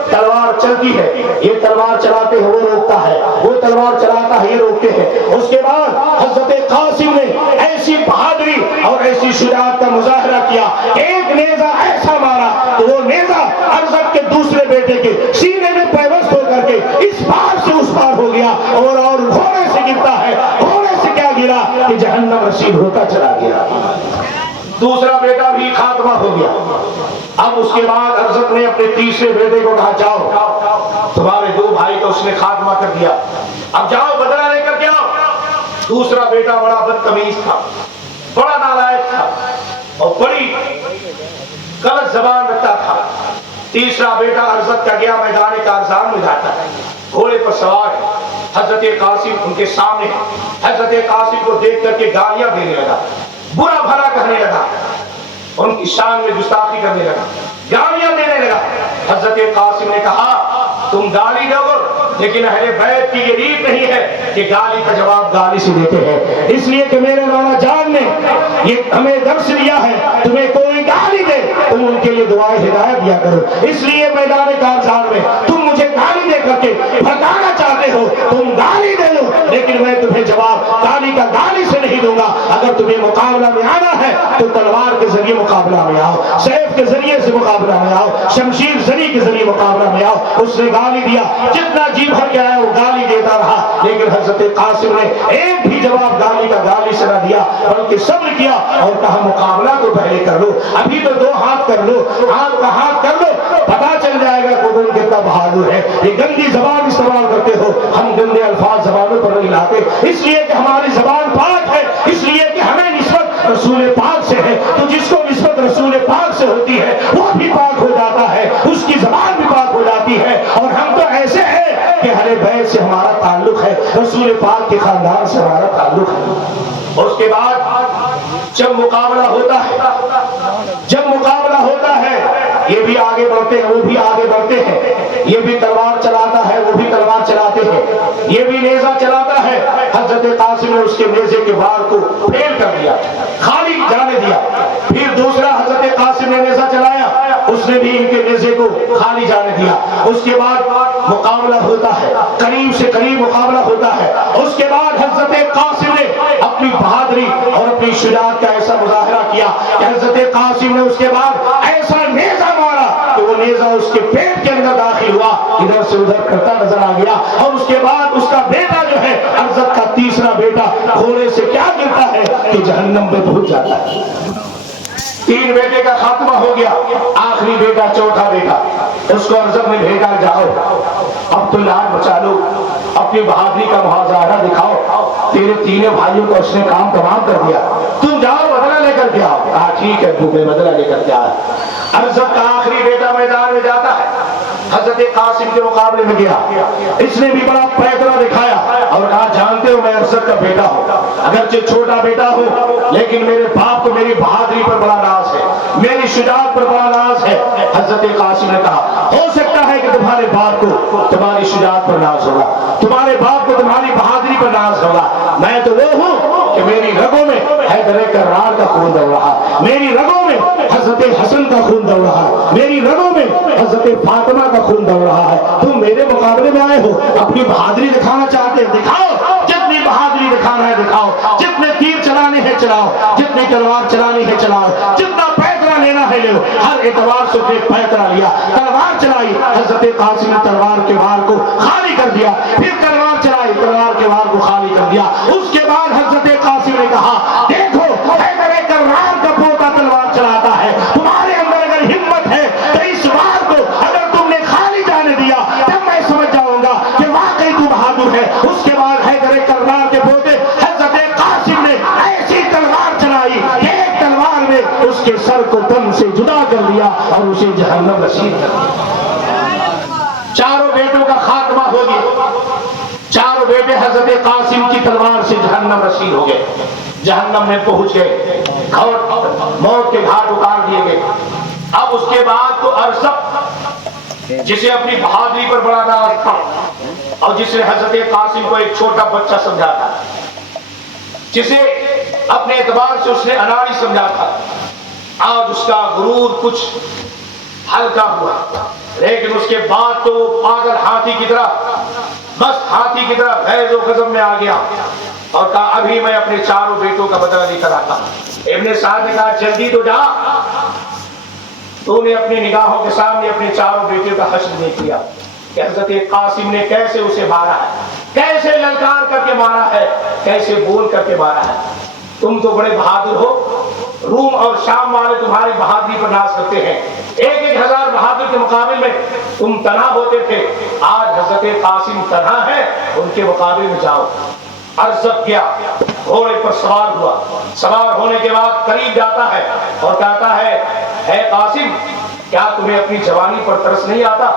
تلوار چلتی ہے، یہ تلوار چلاتے ہیں وہ روکتا ہے، وہ تلوار چلاتا ہے یہ روکتے ہیں۔ اس کے بعد حضرت قاسم نے ایسی بہادری اور ایسی شجاعت کا مظاہرہ کیا، ایک نیزہ ایسا مارا تو وہ نیزہ ارزق کے دوسرے بیٹے کے سینے میں پیوست ہو کر کے اس پار سے اس پار ہو گیا اور گھوڑے سے گرتا ہے۔ گھوڑے سے کیا گرا کہ جہنم رسید ہوتا چلا گیا۔ دوسرا بیٹا بھی خاتمہ ہو گیا۔ اب اس کے بعد ارزق نے اپنے تیسرے بیٹے کو کہا جاؤ تمہارے دو بھائی کا اس نے خاتمہ کر دیا، اب جاؤ بدلہ لے کر کے آؤ۔ دوسرا بیٹا بڑا بدتمیز تھا، بڑا نالائق تھا اور بڑی غلط زبان رکھتا تھا۔ تیسرا بیٹا ارزق کا گیا میدان کارزار میں جاتا ہے، گھوڑے پر سوار ہے، حضرت قاسم ان کے سامنے ہے۔ حضرت قاسم کو دیکھ کر کے گالیاں دینے لگا، برا بھلا کہنے لگا، ان کی شان میں گستاخی کرنے لگا، گالیاں دینے لگا۔ حضرت قاسم نے کہا تم گالی دو گے، لیکن اہل بیت کی یہ ریت نہیں ہے کہ گالی کا جواب گالی سے دیتے ہیں، اس لیے کہ میرے مولا جان نے یہ ہمیں درس دیا ہے تمہیں کوئی گالی دے تم ان کے لیے دعائیں ہدایت دیا کرو۔ اس لیے میدان کارزار میں تم مجھے گالی دے کر کے بھگانا چاہتے ہو، تم گالی دے دو لیکن میں تمہیں جواب گالی کا گالی سے نہیں دوں گا۔ اگر تمہیں مقابلہ میں آنا ہے تو تلوار کے ذریعے مقابلہ میں آؤ، سیف کے ذریعے سے مقابلہ میں آؤ، شمشیر زنی کے ذریعے مقابلہ میں آؤ۔ اس نے گالی دیا، جتنا جی بھر کے آیا وہ گالی دیتا رہا، لیکن حضرت قاسم نے ایک بھی جواب گالی کا گالی سے نہ دیا بلکہ صبر کیا اور کہا مقابلہ تو پہلے کر لو، ابھی تو دو ہاتھ کر لو، ہاتھ کا ہاتھ کر لو، پتا چل جائے گا کون کتنا بہادر ہے۔ یہ گندی زبان استعمال کرتے ہو، ہم گندے الفاظ زبانوں پر نہیں لاتے، اس لیے کہ ہماری زبان پاک ہے، اس لیے کہ ہمیں نسبت رسول پاک سے ہے، تو جس کو نسبت رسول پاک سے ہوتی ہے وہ بھی پاک ہو جاتا ہے، اس کی زبان بھی پاک ہو جاتی ہے۔ اور ہم تو ایسے ہیں کہ اہل بیت سے ہمارا تعلق ہے، رسول پاک کے خاندان سے ہمارا تعلق ہے۔ اس کے بعد جب مقابلہ ہوتا ہے، جب مقابلہ ہوتا ہے یہ بھی آگے بڑھتے ہیں وہ بھی آگے بڑھتے ہیں، یہ بھی تلوار چلاتا ہے وہ بھی تلوار چلاتے ہیں، یہ بھی نیزہ چلاتا ہے۔ حضرت قاسم نے اس کے نیزے کے بار کو پھیل کر دیا، خالی جانے دیا۔ پھر دوسرا حضرت قاسم نے نیزہ چلایا، اس نے بھی ان کے نیزے کو خالی جانے دیا۔ اس کے بعد مقابلہ ہوتا ہے، قریب سے قریب مقابلہ ہوتا ہے۔ اس کے بعد حضرت قاسم نے اپنی بہادری اور اپنی شجاعت کا ایسا مظاہرہ کیا کہ حضرت قاسم نے اس کے بعد ایسا نیزہ مارا کہ وہ نیزہ اس کے پیٹ کے اندر داخل ہوا، ادھر سے ادھر کرتا نظر آ گیا۔ اور اس کے بعد اس کا بیٹا جو ہے ارزق کا تیسرا بیٹا گھوڑے سے کیا گرتا ہے کہ جہنم میں پہنچ جاتا ہے۔ تین بیٹے کا خاتمہ ہو گیا، آخری بیٹا چوتھا بیٹا، اس کو ارزق نے بھیجا جاؤ اب تو لاج بچا لو، اپنی بہادری کا مظاہرہ دکھاؤ، تیرے تینوں بھائیوں کو اس نے کام تمام کر دیا، تم جاؤ بدلہ لے کر کے آؤ۔ کہا ٹھیک ہے میں بدلہ لے کر کے آیا۔ ارزق کا آخری بیٹا میدان میں جاتا ہے، حضرت قاسم کے مقابلے میں گیا، اس نے بھی بڑا پیکرا دکھایا اور کہا جانتے ہو میں ارزق کا بیٹا ہوں، اگرچہ چھوٹا بیٹا ہوں لیکن میرے باپ کو میری بہادری پر بڑا ناز ہے، میری شجاعت پر بڑا ناز ہے۔ حضرت قاسم نے کہا ہو سکتا ہے کہ تمہارے باپ کو تمہاری شجاعت پر ناز ہوگا، تمہارے باپ کو تمہاری بہادری پر ناز ہوگا، میں تو وہ ہوں کہ میری رگوں میں حیدر کرار کا خون دوڑ رہا، میری رگوں میں حضرت حسن کا خون دوڑ رہا ہے، میری رگوں میں حضرت فاطمہ کا خون دوڑ رہا ہے۔ تم میرے مقابلے میں آئے ہو، اپنی بہادری دکھانا چاہتے ہیں دکھاؤ، جتنی بہادری دکھانا ہے دکھاؤ، جتنے تیر چلانے ہیں چلاؤ، جتنی تلوار چلانی ہے چلاؤ، جتنا پیکرا لینا ہے لے لو۔ ہر اعتبار سے پیکرا لیا، تلوار چلائی، حضرت قاسم نے تلوار کے وار کو خالی کر دیا، پھر تلوار چلائی، تلوار کے وار کو خالی کر دیا۔ اس کے بعد حضرت قاسم نے کہا دیکھو حیدر کرار کے سر کو تن سے جدا کر دیا اور اسے جہنم نصیب کر دیا۔ چاروں بیٹوں کا خاتمہ ہو گیا، چاروں بیٹے حضرت قاسم کی تلوار سے جہنم رسید ہو گئے، جہنم میں پہنچ گئے، موت کے گھاٹ اتار دیے گئے۔ اب اس کے بعد تو ارزق جسے اپنی بہادری پر بڑا ناز تھا اور جسے حضرت قاسم کو ایک چھوٹا بچہ سمجھا تھا، جسے اپنے اعتبار سے اس نے اناڑی سمجھا تھا، آج اس کا غرور کچھ ہلکا ہوا، لیکن اس کے بعد تو پاگل ہاتھی کی طرح، بس ہاتھی کی طرح غیظ و غضب میں آ گیا اور کہا ابھی میں اپنے چاروں بیٹوں کا بدلہ لے کر آتا ہوں۔ ابن سعد نے کہا جلدی تو جا، تو نے اپنی نگاہوں کے سامنے اپنے چاروں بیٹوں کا حشر نہیں کیا کہ حضرت قاسم نے کیسے اسے مارا ہے، کیسے للکار کر کے مارا ہے، کیسے بول کر کے مارا ہے۔ تم تو بڑے بہادر ہو، روم اور شام والے تمہاری بہادری پر ناز کرتے ہیں، 1,000 بہادر کے مقابل میں تم تنہا ہوتے تھے، آج حضرت قاسم تنہا ہے، ان کے مقابل میں جاؤ۔ ارزق گیا، گھوڑے پر سوار ہوا، سوار ہونے کے بعد قریب جاتا ہے اور کہتا ہے اے قاسم، کیا تمہیں اپنی جوانی پر ترس نہیں آتا؟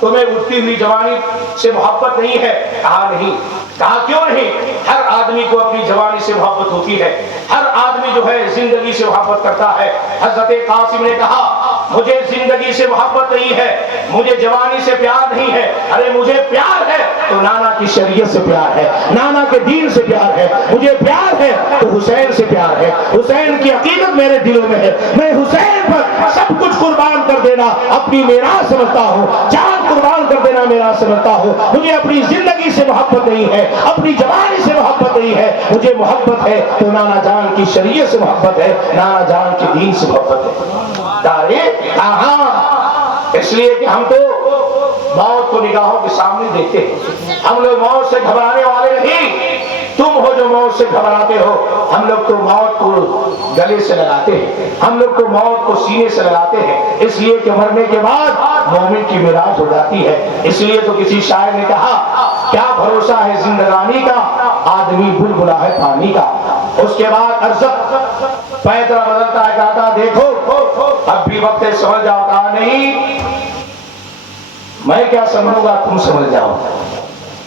تمہیں اٹھتی ہوئی جوانی سے محبت نہیں ہے؟ کہا نہیں۔ کہا کیوں نہیں؟ ہر آدمی کو اپنی جوانی سے محبت ہوتی ہے، ہر آدمی جو ہے زندگی سے محبت کرتا ہے۔ حضرت قاسم نے کہا مجھے زندگی سے محبت نہیں ہے، مجھے جوانی سے پیار نہیں ہے، ارے مجھے پیار ہے تو نانا کی شریعت سے پیار ہے، نانا کے دین سے پیار ہے، مجھے پیار ہے تو حسین سے پیار ہے، حسین کی عقیدت میرے دلوں میں ہے، میں حسین پر سب کچھ قربان کر دینا اپنی میراث سمجھتا ہوں، جان قربان کر دینا میراث سمجھتا ہوں۔ مجھے اپنی زندگی سے محبت نہیں ہے، اپنی جوانی سے محبت نہیں ہے، مجھے محبت ہے تو نانا جان کی شریعت سے محبت ہے، نانا جان کے دین سے محبت ہے۔ کہاں؟ اس لیے کہ ہم تو موت کو نگاہوں کے سامنے دیکھتے ہیں، ہم لوگ موت سے گھبرانے والے نہیں، تم ہو جو موت سے گھبراتے ہو، ہم لوگ تو موت کو گلے سے لگاتے ہیں، ہم لوگ تو موت کو سینے سے لگاتے ہیں، اس لیے کہ مرنے کے بعد مومن کی میراث ہو جاتی ہے۔ اس لیے تو کسی شاعر نے کہا کیا بھروسہ ہے زندگانی کا، آدمی بلبلا ہے پانی کا۔ اس کے بعد ارزق پیدل بدلتا ہے، کہتا دیکھو اب بھی وقت ہے سمجھ جاؤ۔ کہا نہیں، میں کیا سمجھوں گا، تم سمجھ جاؤ،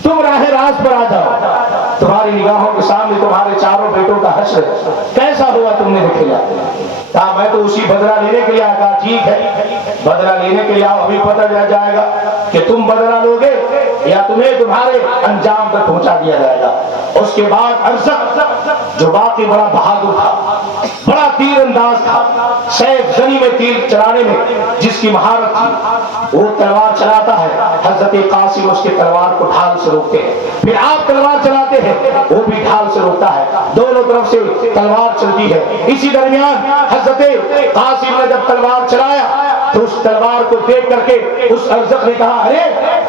تم راہ راست پر آ جاؤ۔ تمہاری نگاہوں کے سامنے تمہارے چاروں بیٹوں کا حشر کیسا ہوا تم نے دیکھ لیا۔ کہا میں تو اسی بدلہ لینے کے لیے آیا۔ کہا ٹھیک ہے، بدلہ لینے کے لیے آؤ، ابھی پتہ چل جائے گا کہ تم بدلہ لوگے یا تمہیں تمہارے انجام تک پہنچا دیا جائے گا۔ اس کے بعد ارزق جو باقی بڑا بہادر تھا، بڑا تیر انداز تھا، سیف زنی میں تیر چلانے میں جس کی مہارت تھی، وہ تلوار چلاتا ہے، حضرت قاسم اس کے تلوار کو ڈھال سے روکتے ہیں، پھر آپ تلوار چلاتے ہیں، وہ بھی ڈھال سے روکتا ہے، دونوں طرف سے تلوار چلتی ہے۔ اسی درمیان حضرت قاسم نے جب تلوار چلایا تو اس تلوار کو دیکھ کر کے اس ارزق نے کہا ارے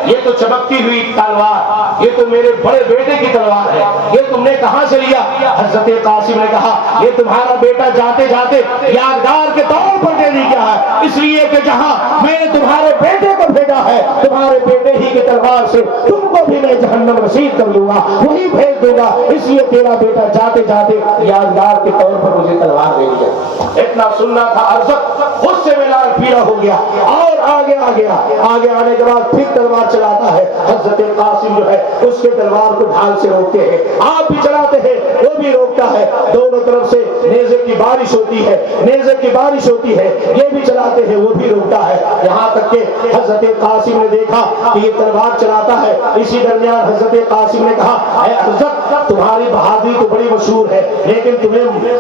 یہ تو چمکتی ہوئی تلوار، یہ تو میرے بڑے بیٹے کی تلوار ہے، یہ تم نے کہاں سے لیا؟ حضرت قاسم نے کہا یہ تمہارا بیٹا جاتے جاتے یادگار کے طور پر دے دی گیا ہے، اس لیے کہ جہاں میں نے تمہارے بیٹے کو بھیجا ہے، تمہارے بیٹے ہی کی تلوار سے تم کو بھی میں جہنم رسید کر لوں گا، وہی بھیج دوں گا، اس لیے تیرا بیٹا جاتے جاتے یادگار کے طور پر مجھے تلوار دے دیا۔ اتنا سننا تھا ارزق، خود سے میں لال پیلا ہو گیا اور آگے آ گیا۔ آگے آنے کے بعد پھر تلوار چلاتا ہے، حضرت قاسم جو ہے اس کے تلوار کو ڈھال سے روکتے ہیں، آپ بھی چلاتے ہیں، وہ بھی روکتا ہے، دونوں طرف سے نیزے کی بارش ہوتی ہے، نیزے کی بارش ہوتی ہے، یہ بھی چلاتے ہیں، وہ بھی روکتا ہے، یہاں تک کہ حضرت قاسم نے دیکھا کہ یہ تلوار چلاتا ہے۔ اسی درمیان حضرت قاسم نے کہا اے ارزق تمہاری بہادری تو بڑی مشہور ہے، لیکن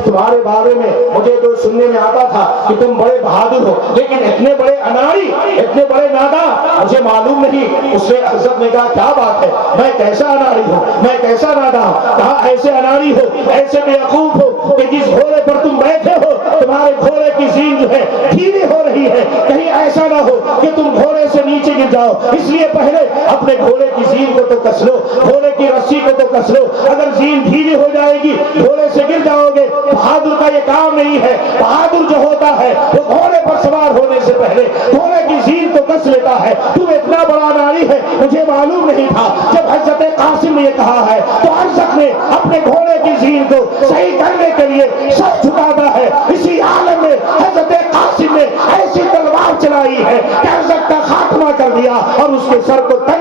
تمہارے بارے میں مجھے تو سننے میں آتا تھا کہ تم بڑے بہادر ہو، لیکن اتنے بڑے اناڑی، اتنے بڑے ناداں مجھے معلوم نہیں۔ اس نے ارزق نے کہا کیا بات ہے، میں کیسا اناڑی ہوں، میں کیسا ناداں ہوں؟ کہا ایسے اناڑی ہو، ایسے بیوقوف ہو کہ جس گھوڑے پر تم بیٹھے ہو تمہارے گھوڑے کی زین جو ہے ڈھیلی ہو رہی ہے، کہیں ایسا نہ ہو کہ تم گھوڑے سے نیچے گر جاؤ، اس لیے پہلے اپنے گھوڑے کی زین کو تو کس لو، گھوڑے کی رسی کو تو کس لو، اگر زین ڈھیلی ہو جائے گی گھوڑے سے گر جاؤ گے۔ بہادر کا یہ کام نہیں ہے، بہادر جو ہوتا ہے وہ گھوڑے پر سوار ہونے سے پہلے گھوڑے کی زین کو کس لیتا ہے۔ تم اتنا بڑا ناری ہے، مجھے معلوم نہیں تھا۔ جب حضرت قاسم نے یہ کہا ہے تو ارزق نے اپنے گھوڑے کی زین کو صحیح کرنے کے لیے سر جھکاتا ہے۔ اسی عالم میں حضرت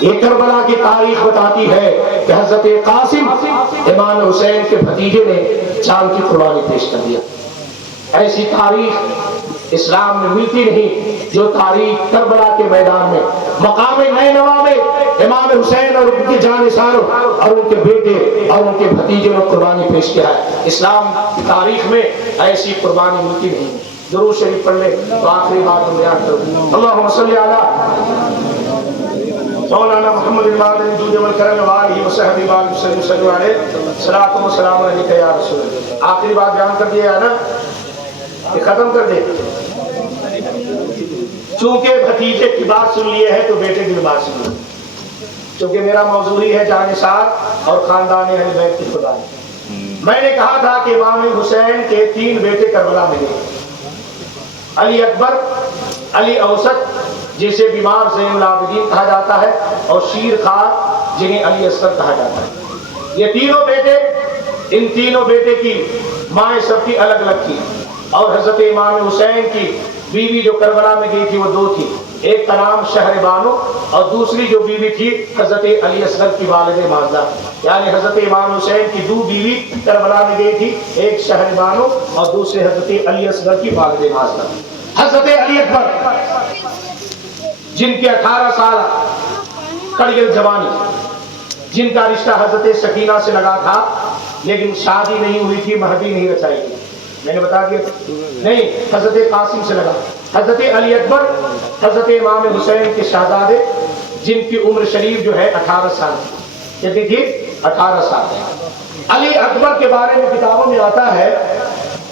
یہ کربلا کی تاریخ بتاتی ہے کہ حضرت قاسم امام حسین کے بھتیجے نے جان کی قربانی پیش کر دیا. ایسی تاریخ اسلام میں ملتی نہیں جو تاریخ کربلا کے میدان میں مقام نینوا میں امام حسین اور ان کے جانثاروں اور ان کے بیٹے اور ان کے بھتیجے نے قربانی پیش کیا ہے. اسلام کی تاریخ میں ایسی قربانی ملتی نہیں. درود شریف پڑھ لے تو آخری بات میں بیان کروں. اللہم صلی علی مولانا محمد المادن جود والکرم وآلہ وصحبہ وسلم صلی اللہ علیہ صلاۃ و سلام علیک یا رسول اللہ. آخری بات بیان کر دیا ہے نا کہ ختم کر دے. چونکہ بھتیجے کی بات سن لیے ہے تو بیٹے کی بات سن لیے. چونکہ میرا موضوع ہی ہے جانثار اور خاندان اہل بیت کی خدائی. میں نے کہا تھا کہ امام حسین کے 3 بیٹے کربلا میں گئے. علی اکبر، علی اوسط جسے بیمار زین العابدین کہا جاتا ہے، اور شیر خان جنہیں علی اصغر کہا جاتا ہے. یہ تینوں بیٹے، ان تینوں بیٹے کی مائیں سب کی الگ الگ تھی. اور حضرت امام حسین کی بیوی جو کربلا میں گئی تھی وہ 2 تھی. ایک کا نام شہر بانو اور دوسری جو بیوی تھی حضرت علی اصغر کی والد ماجدہ. یعنی حضرت امام حسین کی 2 بیوی کربلا میں گئی تھی، ایک شہر بانو اور دوسرے حضرت علی اصغر کی والد ماجدہ. حضرت علی اکبر جن کے 18 سال کڑگل جوانی، جن کا رشتہ حضرت سکینہ سے لگا تھا لیکن شادی نہیں ہوئی تھی، مہدی نہیں رچائی تھی. میں نے بتا دیا نہیں، حضرت قاسم سے لگا. حضرت علی اکبر حضرت امام حسین کے شہزادے جن کی عمر شریف جو ہے 18 سال تھی. کتنی تھی؟ 18 سال. علی اکبر کے بارے میں کتابوں میں آتا ہے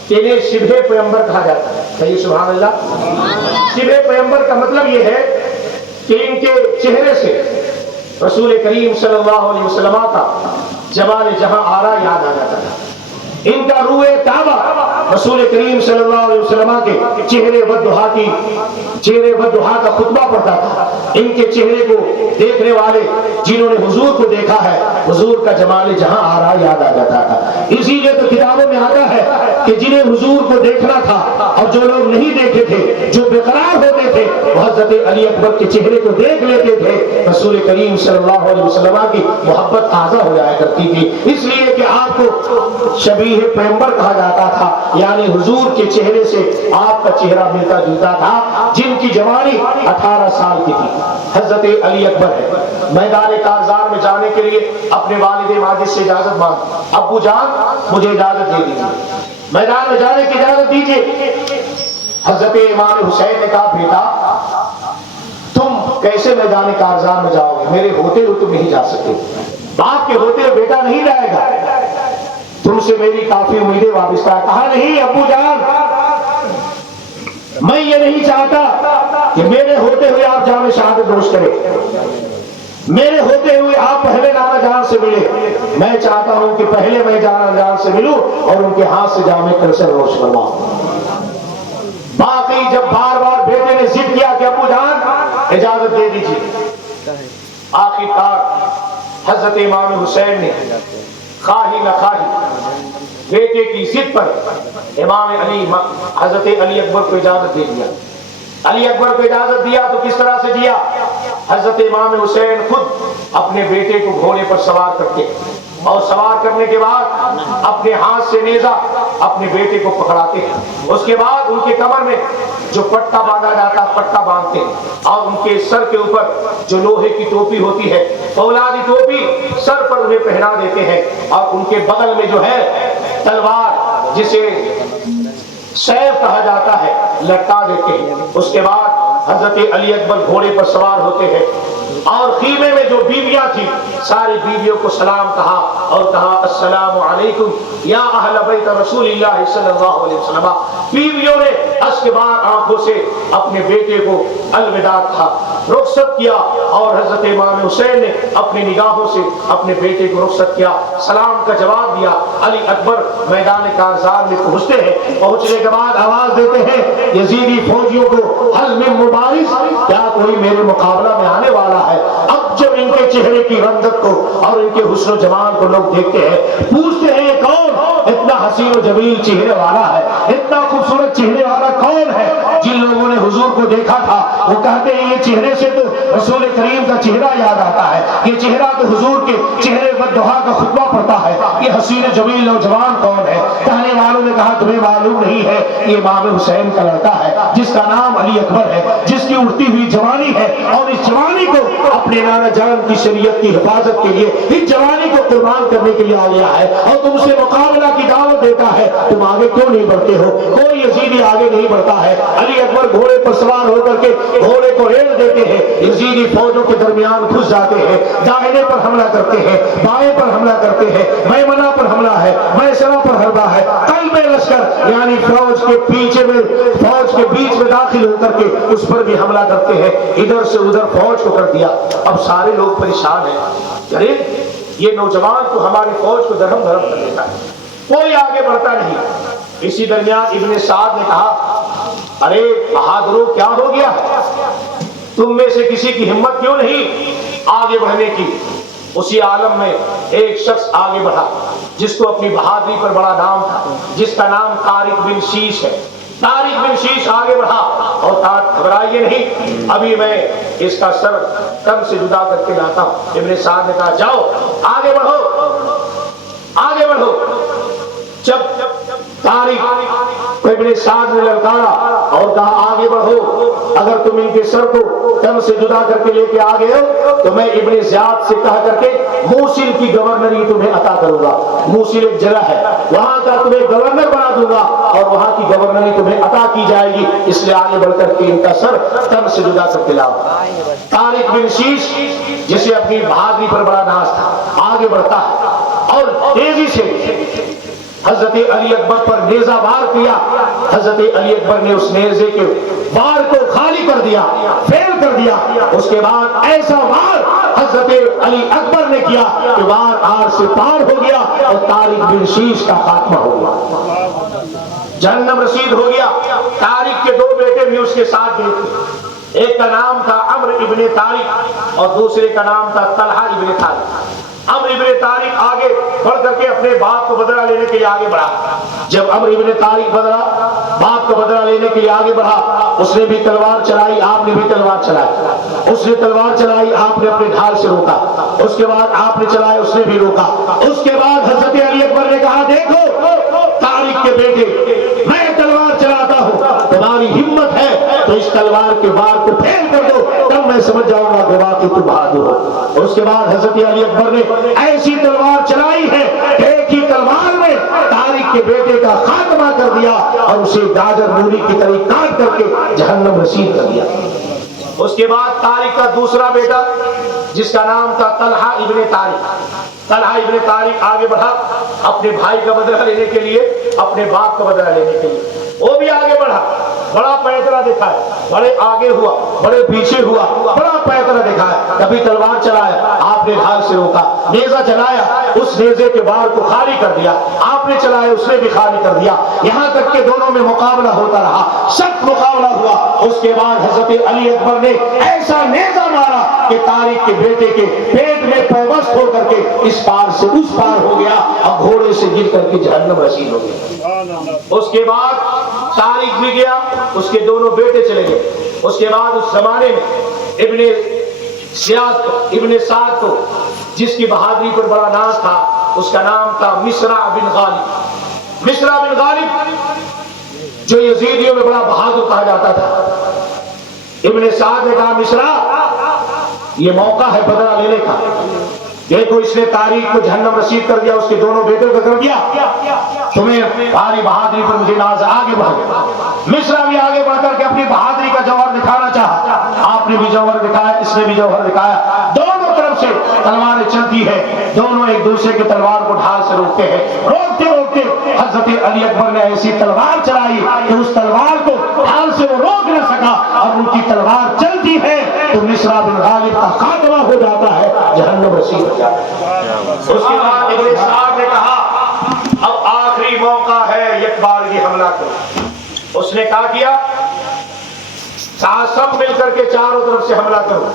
کہ انہیں شبہ پیغمبر کہا جاتا ہے. کہیے سبحان اللہ. شبہ پیغمبر کا مطلب یہ ہے کہ ان کے چہرے سے رسول کریم صلی اللہ علیہ وسلم کا جمال جہاں آرا یاد آ جاتا ہے. ان کا روح کعبہ رسول کریم صلی اللہ علیہ وسلم کے چہرے والضحیٰ کا خطبہ پڑھتا تھا. ان کے چہرے کو دیکھنے والے جنہوں نے حضور کو دیکھا ہے، حضور کا جمال جہاں آرا یاد آ جاتا تھا. اسی لیے تو کتابوں میں آتا ہے کہ جنہیں حضور کو دیکھنا تھا اور جو لوگ نہیں دیکھے تھے، جو بے قرار ہوتے تھے، وہ حضرت علی اکبر کے چہرے کو دیکھ لیتے تھے. رسول کریم صلی اللہ علیہ وسلم کی محبت تازہ ہو جایا کرتی تھی. اس لیے کہ آپ کو شبیہ پیغمبر کہا جاتا تھا، یعنی حضور کے چہرے سے آپ کا چہرہ ملتا جلتا تھا. جن کی جوانی 18 سال کی تھی حضرت علی اکبر ہے. میدان کارزار میں جانے کے لیے اپنے والد ماجد سے اجازت مانگ، ابو جان مجھے اجازت دے دیجیے، میدان میں جانے کی اجازت دیجیے. حضرت امام حسین نے کہا بیٹا تم کیسے میدان کارزار میں جاؤ گے؟ میرے ہوتے ہوئے تم نہیں جا سکتے. باپ کے ہوتے ہوئے بیٹا نہیں جائے گا، تم سے میری کافی امیدیں وابستہ ہے. کہا نہیں ابو جان، میں یہ نہیں چاہتا کہ میرے ہوتے ہوئے آپ جامع شہادت نوش کریں، میرے ہوتے ہوئے آپ پہلے نانا جان سے ملے. میں چاہتا ہوں کہ پہلے میں نانا جان سے ملوں اور ان کے ہاتھ سے جامع کوثر نوش کرواؤں. باقی جب بار بار بیٹے نے ضد کیا کہ ابو جان اجازت دے دیجیے، آخر کار حضرت امام حسین نے خواہی نہ خواہی بیٹے کی ضد پر امام علی حضرت علی اکبر کو اجازت دے دیا. علی اکبر کو اجازت دیا تو کس طرح سے دیا؟ حضرت امام حسین خود اپنے بیٹے کو گھوڑے پر سوار کرتے اور سوار کرنے کے بعد اپنے ہاتھ سے نیزہ اپنے بیٹے کو پکڑاتے ہیں. اس کے بعد ان کے کمر میں جو پٹا باندھا جاتا پٹا باندھتے ہیں اور ان کے سر کے اوپر جو لوہے کی ٹوپی ہوتی ہے فولادی ٹوپی سر پر انہیں پہنا دیتے ہیں اور ان کے بغل میں جو ہے تلوار جسے سیف کہا جاتا ہے لٹکا دیتے ہیں. اس کے بعد حضرت علی اکبر گھوڑے پر سوار ہوتے ہیں اور خیمے میں جو بیویاں تھیں ساری بیویوں کو سلام کہا اور کہا السلام علیکم یا اہل بیت رسول اللہ صلی اللہ علیہ وسلم. بیویوں نے اس کے بعد آنکھوں سے اپنے بیٹے کو الوداع کہا، رخصت کیا اور حضرت امام حسین نے اپنی نگاہوں سے اپنے بیٹے کو رخصت کیا، سلام کا جواب دیا. علی اکبر میدان کارزار میں پہنچتے ہیں. پہنچنے کے بعد آواز دیتے ہیں یزیدی فوجیوں کو حل من مبارز، کیا کوئی میرے مقابلہ میں آنے والا ہے؟ اب جب ان کے چہرے کی رنگت کو اور ان کے حسن و جمال کو لوگ دیکھتے ہیں پوچھتے ہیں یہ کون؟ اتنا حسین و جمیل چہرے والا ہے، اتنا خوبصورت چہرے والا کون ہے؟ جن لوگوں نے حضور کو دیکھا تھا وہ کہتے ہیں یہ چہرے سے تو رسول کریم کا چہرہ یاد آتا ہے، یہ چہرہ تو حضور کے چہرے والدہا کا خطبہ پڑھتا ہے، یہ حسین جمیل نوجوان کون ہے؟ کہنے والوں نے کہا تمہیں معلوم نہیں ہے، یہ امام حسین کا لڑکا ہے جس کا نام علی اکبر ہے، جس کی اڑتی ہوئی جوانی ہے، اور اس جوانی کو اپنے نانا جان کی شریعت کی حفاظت کے لیے، اس جوانی کو قربان کرنے کے لیے آ گیا ہے، اور تم سے مقابلہ کی دعوت دیتا ہے، تم آگے کیوں نہیں بڑھتے ہو؟ کوئی یزیدی آگے نہیں بڑھتا ہے۔ علی اکبر گھوڑے پر سوار ہو کر کے گھوڑے کو ریڑ دیتے ہیں، یزیدی فوجوں کے درمیان گھس جاتے ہیں، داہنے پر حملہ کرتے ہیں، بائیں پر حملہ کرتے ہیں، میمنہ پر حملہ ہے، میسرہ پر حملہ ہے، قلب لشکر یعنی فوج کے پیچھے میں، فوج کے بیچ میں داخل ہو کر کے اس پر بھی حملہ کرتے ہیں، ادھر سے ادھر فوج کو کر دیا۔ اب سارے لوگ پریشان ہیں، ارے یہ نوجوان تو ہماری فوج کو درہم بھرم کر دیتا ہے، کوئی آگے بڑھتا نہیں۔ اسی درمیان ابن سعد نے کہا ارے بہادروں کیا ہو گیا ہے؟ تم میں سے کسی کی ہمت کیوں نہیں آگے بڑھنے کی؟ اسی عالم میں ایک شخص آگے بڑھا جس کو اپنی بہادری پر بڑا نام تھا، جس کا نام طارق بن شیش ہے۔ طارق بن شیش آگے بڑھا اور گھبرائیے نہیں، ابھی میں اس کا سر تن سے جدا کر کے لاتا ہوں۔ ابن سعد نے کہا جاؤ آگے بڑھو، آگے بڑھو۔ جب طارق ابن سعد نے للکارا اور کہا آگے بڑھو، اگر تم ان کے سر کو تن سے جدا کر کے لے کے آ گئے ہو تو میں ابن زیاد سے کہہ کر کے موصل کی گورنری تمہیں عطا کروں گا۔ موصل ایک جگہ ہے، وہاں کا تمہیں گورنر بنا دوں گا اور وہاں کی گورنری تمہیں عطا کی جائے گی، اس لیے آگے بڑھ کر کے ان کا سر تن سے جدا کر کے لاؤ۔ طارق بن شیش جسے اپنی بہادری پر بڑا ناز تھا آگے بڑھتا ہے اور تیزی سے حضرت علی اکبر پر نیزہ وار کیا۔ حضرت علی اکبر نے اس نیزے کے وار کو خالی کر دیا، فیل کر دیا۔ اس کے بعد ایسا وار حضرت علی اکبر نے کیا کہ وار آر سے پار ہو گیا اور طارق بن شیش کا خاتمہ ہو گیا، جہنم رسید ہو گیا۔ طارق کے دو بیٹے بھی اس کے ساتھ گئے تھے، ایک کا نام تھا عمرو ابن طارق اور دوسرے کا نام تھا طلحہ ابن طارق۔ عمرو ابن طارق آگے بڑھ کر کے اپنے باپ کو بدلہ لینے کے لیے آگے بڑھا۔ جب عمرو ابن طارق باپ کو بدلہ لینے کے لیے آگے بڑھا، اس نے بھی تلوار چلائی، آپ نے بھی تلوار چلائی۔ اس نے تلوار چلائی، آپ نے اپنے ڈھال سے روکا۔ اس کے بعد آپ نے چلائی، اس نے بھی روکا۔ اس کے بعد حضرت علی اکبر نے کہا دیکھو طارق کے بیٹے، میں تلوار چلاتا ہوں، تمہاری ہمت ہے تو اس تلوار کے وار کو پھیل کر دو، تب میں سمجھ جاؤں گا کہ واقعی تم بہادر ہو۔ اس کے بعد حضرت علی اکبر نے ایسی تلوار چلائی ہے کہ ایک ہی تلوار میں طارق کے بیٹے کا خاتمہ کر دیا اور اسے گاجر مولی کی طرح کاٹ کر کے جہنم رسید کر دیا۔ اس کے بعد طارق کا دوسرا بیٹا جس کا نام تھا طلحہ ابن طارق، طلحہ ابن طارق آگے بڑھا اپنے بھائی کا بدلہ لینے کے لیے، اپنے باپ کا بدلہ لینے کے لیے۔ وہ بھی آگے بڑھا، بڑا پیترا دکھایا، بڑے آگے ہوا، بڑے پیچھے ہوا، بڑا پیترا دکھایا۔ کبھی تلوار چلایا، آپ نے ڈھال سے روکا، نیزہ چلایا، اس نیزے کے بار کو خالی کر دیا، آپ نے چلایا، اس نے بھی خالی کر دیا، یہاں تک کہ دونوں میں مقابلہ ہوتا رہا، سخت مقابلہ ہوا۔ اس کے بعد حضرت علی اکبر نے ایسا نیزہ مارا کہ طارق کے بیٹے کے پیٹ میں پیوست ہو کر کے اس پار سے اس پار ہو گیا اور گھوڑے سے گر کر کے جہنم رسید ہو گیا۔ اس کے بعد طارق بھی گیا، اس کے دونوں بیٹے چلے گئے۔ اس کے بعد اس زمانے میں ابن سعد کو جس کی بہادری پر بڑا ناز تھا، اس کا نام تھا مصرع بن غالب۔ مصرع بن غالب جو یزیدیوں میں بڑا بہادر کہا جاتا تھا۔ ابن سعد نے کہا مصرع یہ موقع ہے بدلہ لینے کا، دیکھو اس نے طارق کو جہنم رسید کر دیا، اس کے دونوں بیٹوں کو کر دیا، تمہیں بھاری بہادری پر مجھے ناز، آگے بڑھ۔ مصرع بھی آگے بڑھ کر کے اپنی بہادری کا جوہر دکھانا چاہا، آپ نے بھی جوہر دکھایا، اس نے بھی جوہر دکھایا، دونوں طرف سے تلواریں چلتی ہے، دونوں ایک دوسرے کی تلوار کو ڈھال سے روکتے ہیں، روکتے روکتے حضرت علی اکبر نے ایسی تلوار چلائی کہ اس تلوار کو ڈھال سے وہ روک نہ سکا، اور ان کی تلوار چلتی ہے تو مصرع بن غالب کا خاتمہ ہو جاتا ہے، جہنم رسید ہو جاتا ہے۔ اس کے بعد ابن سعد نے کہا اب آخری موقع ہے، یک بار یہ حملہ کرو۔ اس نے کہا کیا سب مل کر کے چاروں طرف سے حملہ کرو۔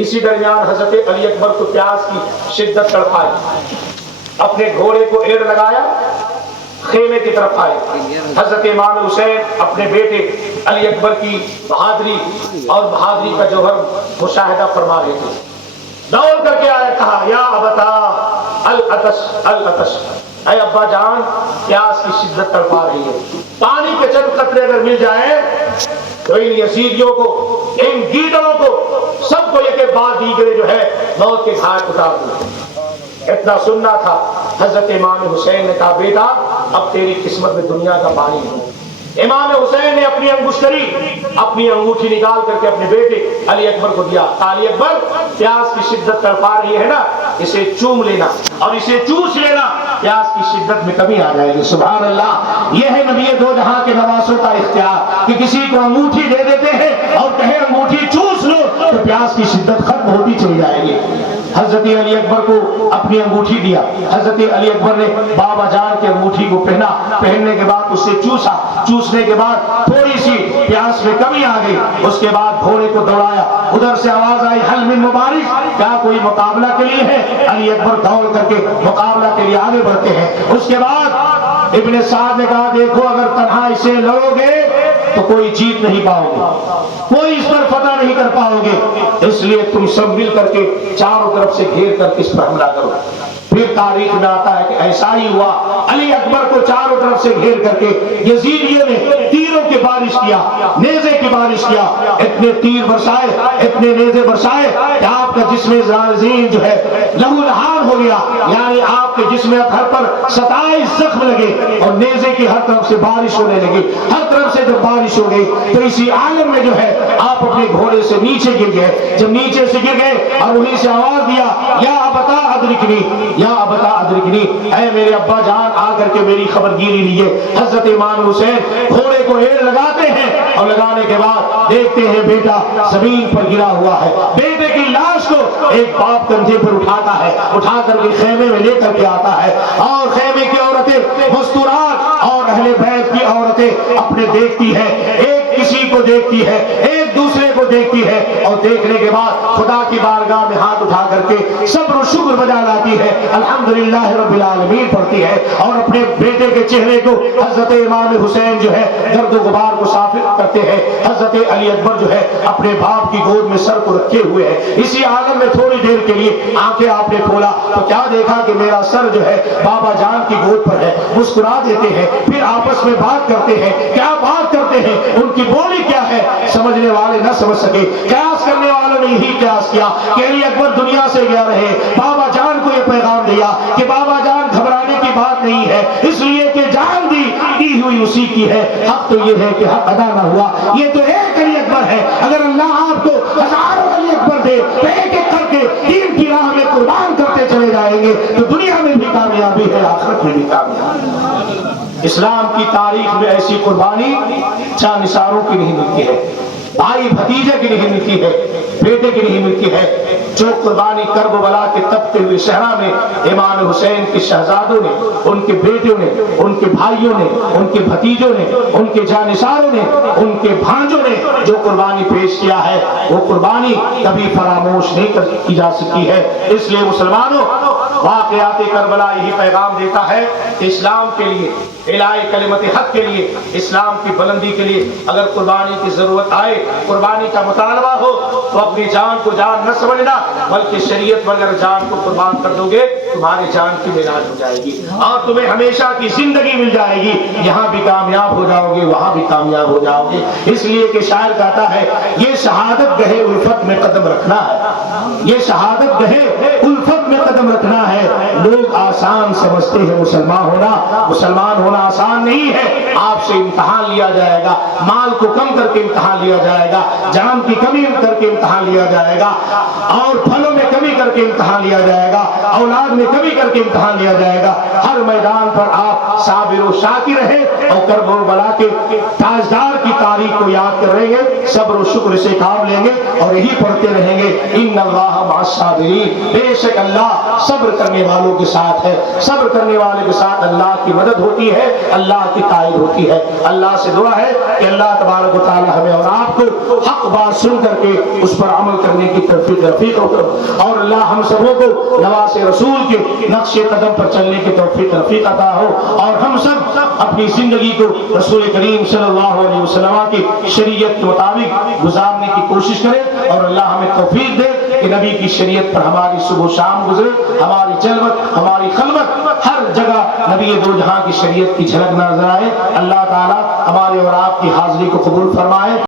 اسی درمیان حضرت علی اکبر کو پیاس کی شدت تڑپائی، اپنے گھوڑے کو ایڑ لگایا، خیمے کی طرف آئے. حضرت امام حسین اپنے بیٹے علی اکبر کی بہادری اور بہادری کا جوہر مشاہدہ فرما رہے تھے. دوڑ کر کے آیا, کہا یا ابتا العطش العطش, اے ابا جان پیاس کی شدت تڑپا رہی ہے, پانی کے چند قطرے اگر مل جائیں تو ان یزیدیوں کو, ان گیدڑوں کو, سب کو ایک بعد دیگرے جو ہے موت کے گھاٹ اتار دو. اتنا سننا تھا. حضرت امام حسین نے کہا بیٹا اب تیری قسمت میں دنیا کا پانی نہیں. امام حسین نے اپنی انگشتری, اپنی انگوٹھی نکال کر کے اپنے بیٹے علی اکبر کو دیا. علی اکبر پیاس کی شدت تڑپا رہی ہے نا, اسے چوم لینا اور اسے چوس لینا, پیاس کی شدت میں کمی آ جائے گی. سبحان اللہ. یہ ہے نبی دو جہاں کے نواسوں کا اختیار کہ کسی کو انگوٹھی دے دیتے ہیں اور کہے انگوٹھی چوس لو تو پیاس کی شدت ختم ہوتی چلی جائے گی. حضرت علی اکبر کو اپنی انگوٹھی دیا. حضرت علی اکبر نے بابا جان کی انگوٹھی کو پہنا, پہننے کے بعد اسے چوسا, چوسنے کے بعد تھوڑی سی پیاس میں کمی آ گئی. اس کے بعد گھوڑے کو دوڑایا, ادھر سے آواز آئی حل من مبارک, کیا کوئی مقابلہ کے لیے ہے؟ علی اکبر دوڑ کر کے مقابلہ کے لیے آگے بڑھتے ہیں. اس کے بعد ابن سعد نے کہا دیکھو اگر تنہا اسے لڑو گے تو کوئی جیت نہیں پاؤ گے, کوئی اس پر فتح نہیں کر پاؤ گے, اس لیے تم سب مل کر کے چاروں طرف سے گھیر کر اس پر حملہ کرو. پھر تاریخ میں آتا ہے کہ ایسا ہی ہوا. علی اکبر کو چاروں طرف سے گھیر کر کے یزیدیوں نے تیروں کی بارش کیا, نیزے کی بارش کیا, اتنے تیر برسائے, اتنے نیزے برسائے کہ آپ کا جسم زین جو ہے لہو لہان ہو گیا. یعنی آپ کے جسم ہر پر 27 زخم لگے اور نیزے کی ہر طرف سے بارش ہونے لگی. ہر طرف سے جب بارش ہو گئی تو اسی عالم میں جو ہے آپ اپنے گھوڑے سے نیچے گر گئے. جب نیچے سے گر گئے اور وہیں سے آواز دیا یا ابتا ادرکنی, یا ابتا ادرکنی, اے میرے ابا جان آ کر کے میری خبر گیری لیجیے. حضرت امام حسین گھوڑے کو ایڑ لگاتے ہیں اور لگانے کے بعد دیکھتے ہیں بیٹا زمین پر گرا ہوا ہے. بیٹے کی لاش کو ایک باپ کندھے پر اٹھاتا ہے, اٹھا کر کے خیمے میں لے کر کے آتا ہے اور خیمے کی عورتیں مستورات اور اہل بیت کی عورتیں اپنے دیکھتی ہے, ایک کسی کو دیکھتی ہے, ایک دوسرے کو دیکھتی ہے, اور دیکھنے کے بعد خدا کی بارگاہ میں ہاتھ اٹھا کر کے صبر و شکر بجا لاتی ہے, الحمدللہ رب العالمین پڑھتی ہے اور اپنے بیٹے کے چہرے کو حضرت امام حسین جو ہے درد و غبار کو صاف کرتے ہیں. حضرت علی اکبر جو ہے اپنے باپ کی گود میں سر کو رکھے ہوئے ہیں. اسی عالم میں تھوڑی دیر کے لیے آنکھیں آپ نے کھولا تو کیا دیکھا کہ میرا سر جو ہے بابا جان کی گود پر ہے. مسکرا دیتے ہیں, پھر آپس میں بات کرتے ہیں. کیا بات کرتے ہیں, ان کی بولی کیا ہے سمجھنے والے نہ سمجھ سکے. قیاس کرنے والوں نے یہی قیاس کیا کہ علی اکبر دنیا سے گیا رہے, بابا جان کو یہ پیغام دیا کہ بابا جان گھبرانے کی بات نہیں ہے, اس لیے کہ جان دی ہوئی اسی کی ہے, حق تو یہ ہے کہ حق ادا نہ ہوا. یہ تو ایک علی اکبر ہے, اگر اللہ آپ کو ہزاروں علی اکبر دے تو ایک ایک کر کے دین کی راہ میں قربان کرتے چلے جائیں گے تو دنیا میں بھی کامیابی ہے, آخرت میں بھی کامیابی. اسلام کی تاریخ میں ایسی قربانی جانثاروں کی نہیں ملتی ہے, بھائی بھتیجے کی نہیں ملتی ہے, بیٹے کی نہیں ملتی ہے. جو قربانی کربلا کے تپتے ہوئے صحرا میں امام حسین کے شہزادوں نے, ان کے بیٹوں نے, ان کے بھائیوں نے, ان کے بھتیجوں نے, ان کے جانثاروں نے, ان کے بھانجوں نے جو قربانی پیش کیا ہے وہ قربانی کبھی فراموش نہیں کی جا سکتی ہے. اس لیے مسلمانوں واقعات کربلا یہی پیغام دیتا ہے کہ اسلام کے لیے, الہی کلمت حق کے لیے, اسلام کی بلندی کے لیے اگر قربانی کی ضرورت آئے, قربانی کا مطالبہ ہو تو اپنی جان کو جان نہ سمجھنا, بلکہ شریعت میں اگر جان کو قربان کر دو گے تمہاری جان کی معراج ہو جائے گی اور تمہیں ہمیشہ کی زندگی مل جائے گی. یہاں بھی کامیاب ہو جاؤ گے, وہاں بھی کامیاب ہو جاؤ گے. اس لیے کہ شاعر کہتا ہے یہ شہادت گہے الفت میں قدم رکھنا ہے, یہ شہادت گہے الفت میں قدم رکھنا ہے. لوگ آسان سمجھتے ہیں مسلمان ہونا, مسلمان ہونا آسان نہیں ہے. آپ سے امتحان لیا جائے گا, مال کو کم کر کے امتحان لیا جائے گا, جان کی کمی کر کے امتحان لیا جائے گا, اور پھلوں میں کمی کر کے امتحان لیا جائے گا, اولاد میں کمی کر کے امتحان لیا جائے گا. ہر میدان پر آپ صابر و شاکر رہے اور کرب و بلا کے تاجدار کی تاریخ کو یاد کر رہے ہیں. صبر و شکر سے کام لیں گے اور یہی پڑھتے رہیں گے ان اللہ مع الصابرین، بے شک اللہ صبر کرنے والوں کے ساتھ ہے، صبر کرنے والے کے ساتھ اللہ کی مدد ہوتی ہے، اللہ کی تائید ہوتی ہے۔ اللہ سے دعا ہے کہ اللہ تبارک و تعالی ہمیں اور آپ کو حق بات سن کر کے اس پر عمل کرنے کی توفیق رفیق ہو، اور اللہ ہم سبوں کو نواز رسول کے نقش قدم پر چلنے کی توفیق رفیق عطا ہو، اور ہم سب اپنی زندگی کو رسول کریم صلی اللہ علیہ وسلم کی شریعت کے مطابق گزارنے کی کوشش کریں، اور اللہ ہمیں توفیق دے کہ نبی کی شریعت پر ہماری صبح و شام گزرے، ہماری جلوت، ہماری خلوت، ہر جگہ نبی دو جہاں کی شریعت کی جھلک نظر آئے۔ اللہ تعالی ہمارے اور آپ کی حاضری کو قبول فرمائے۔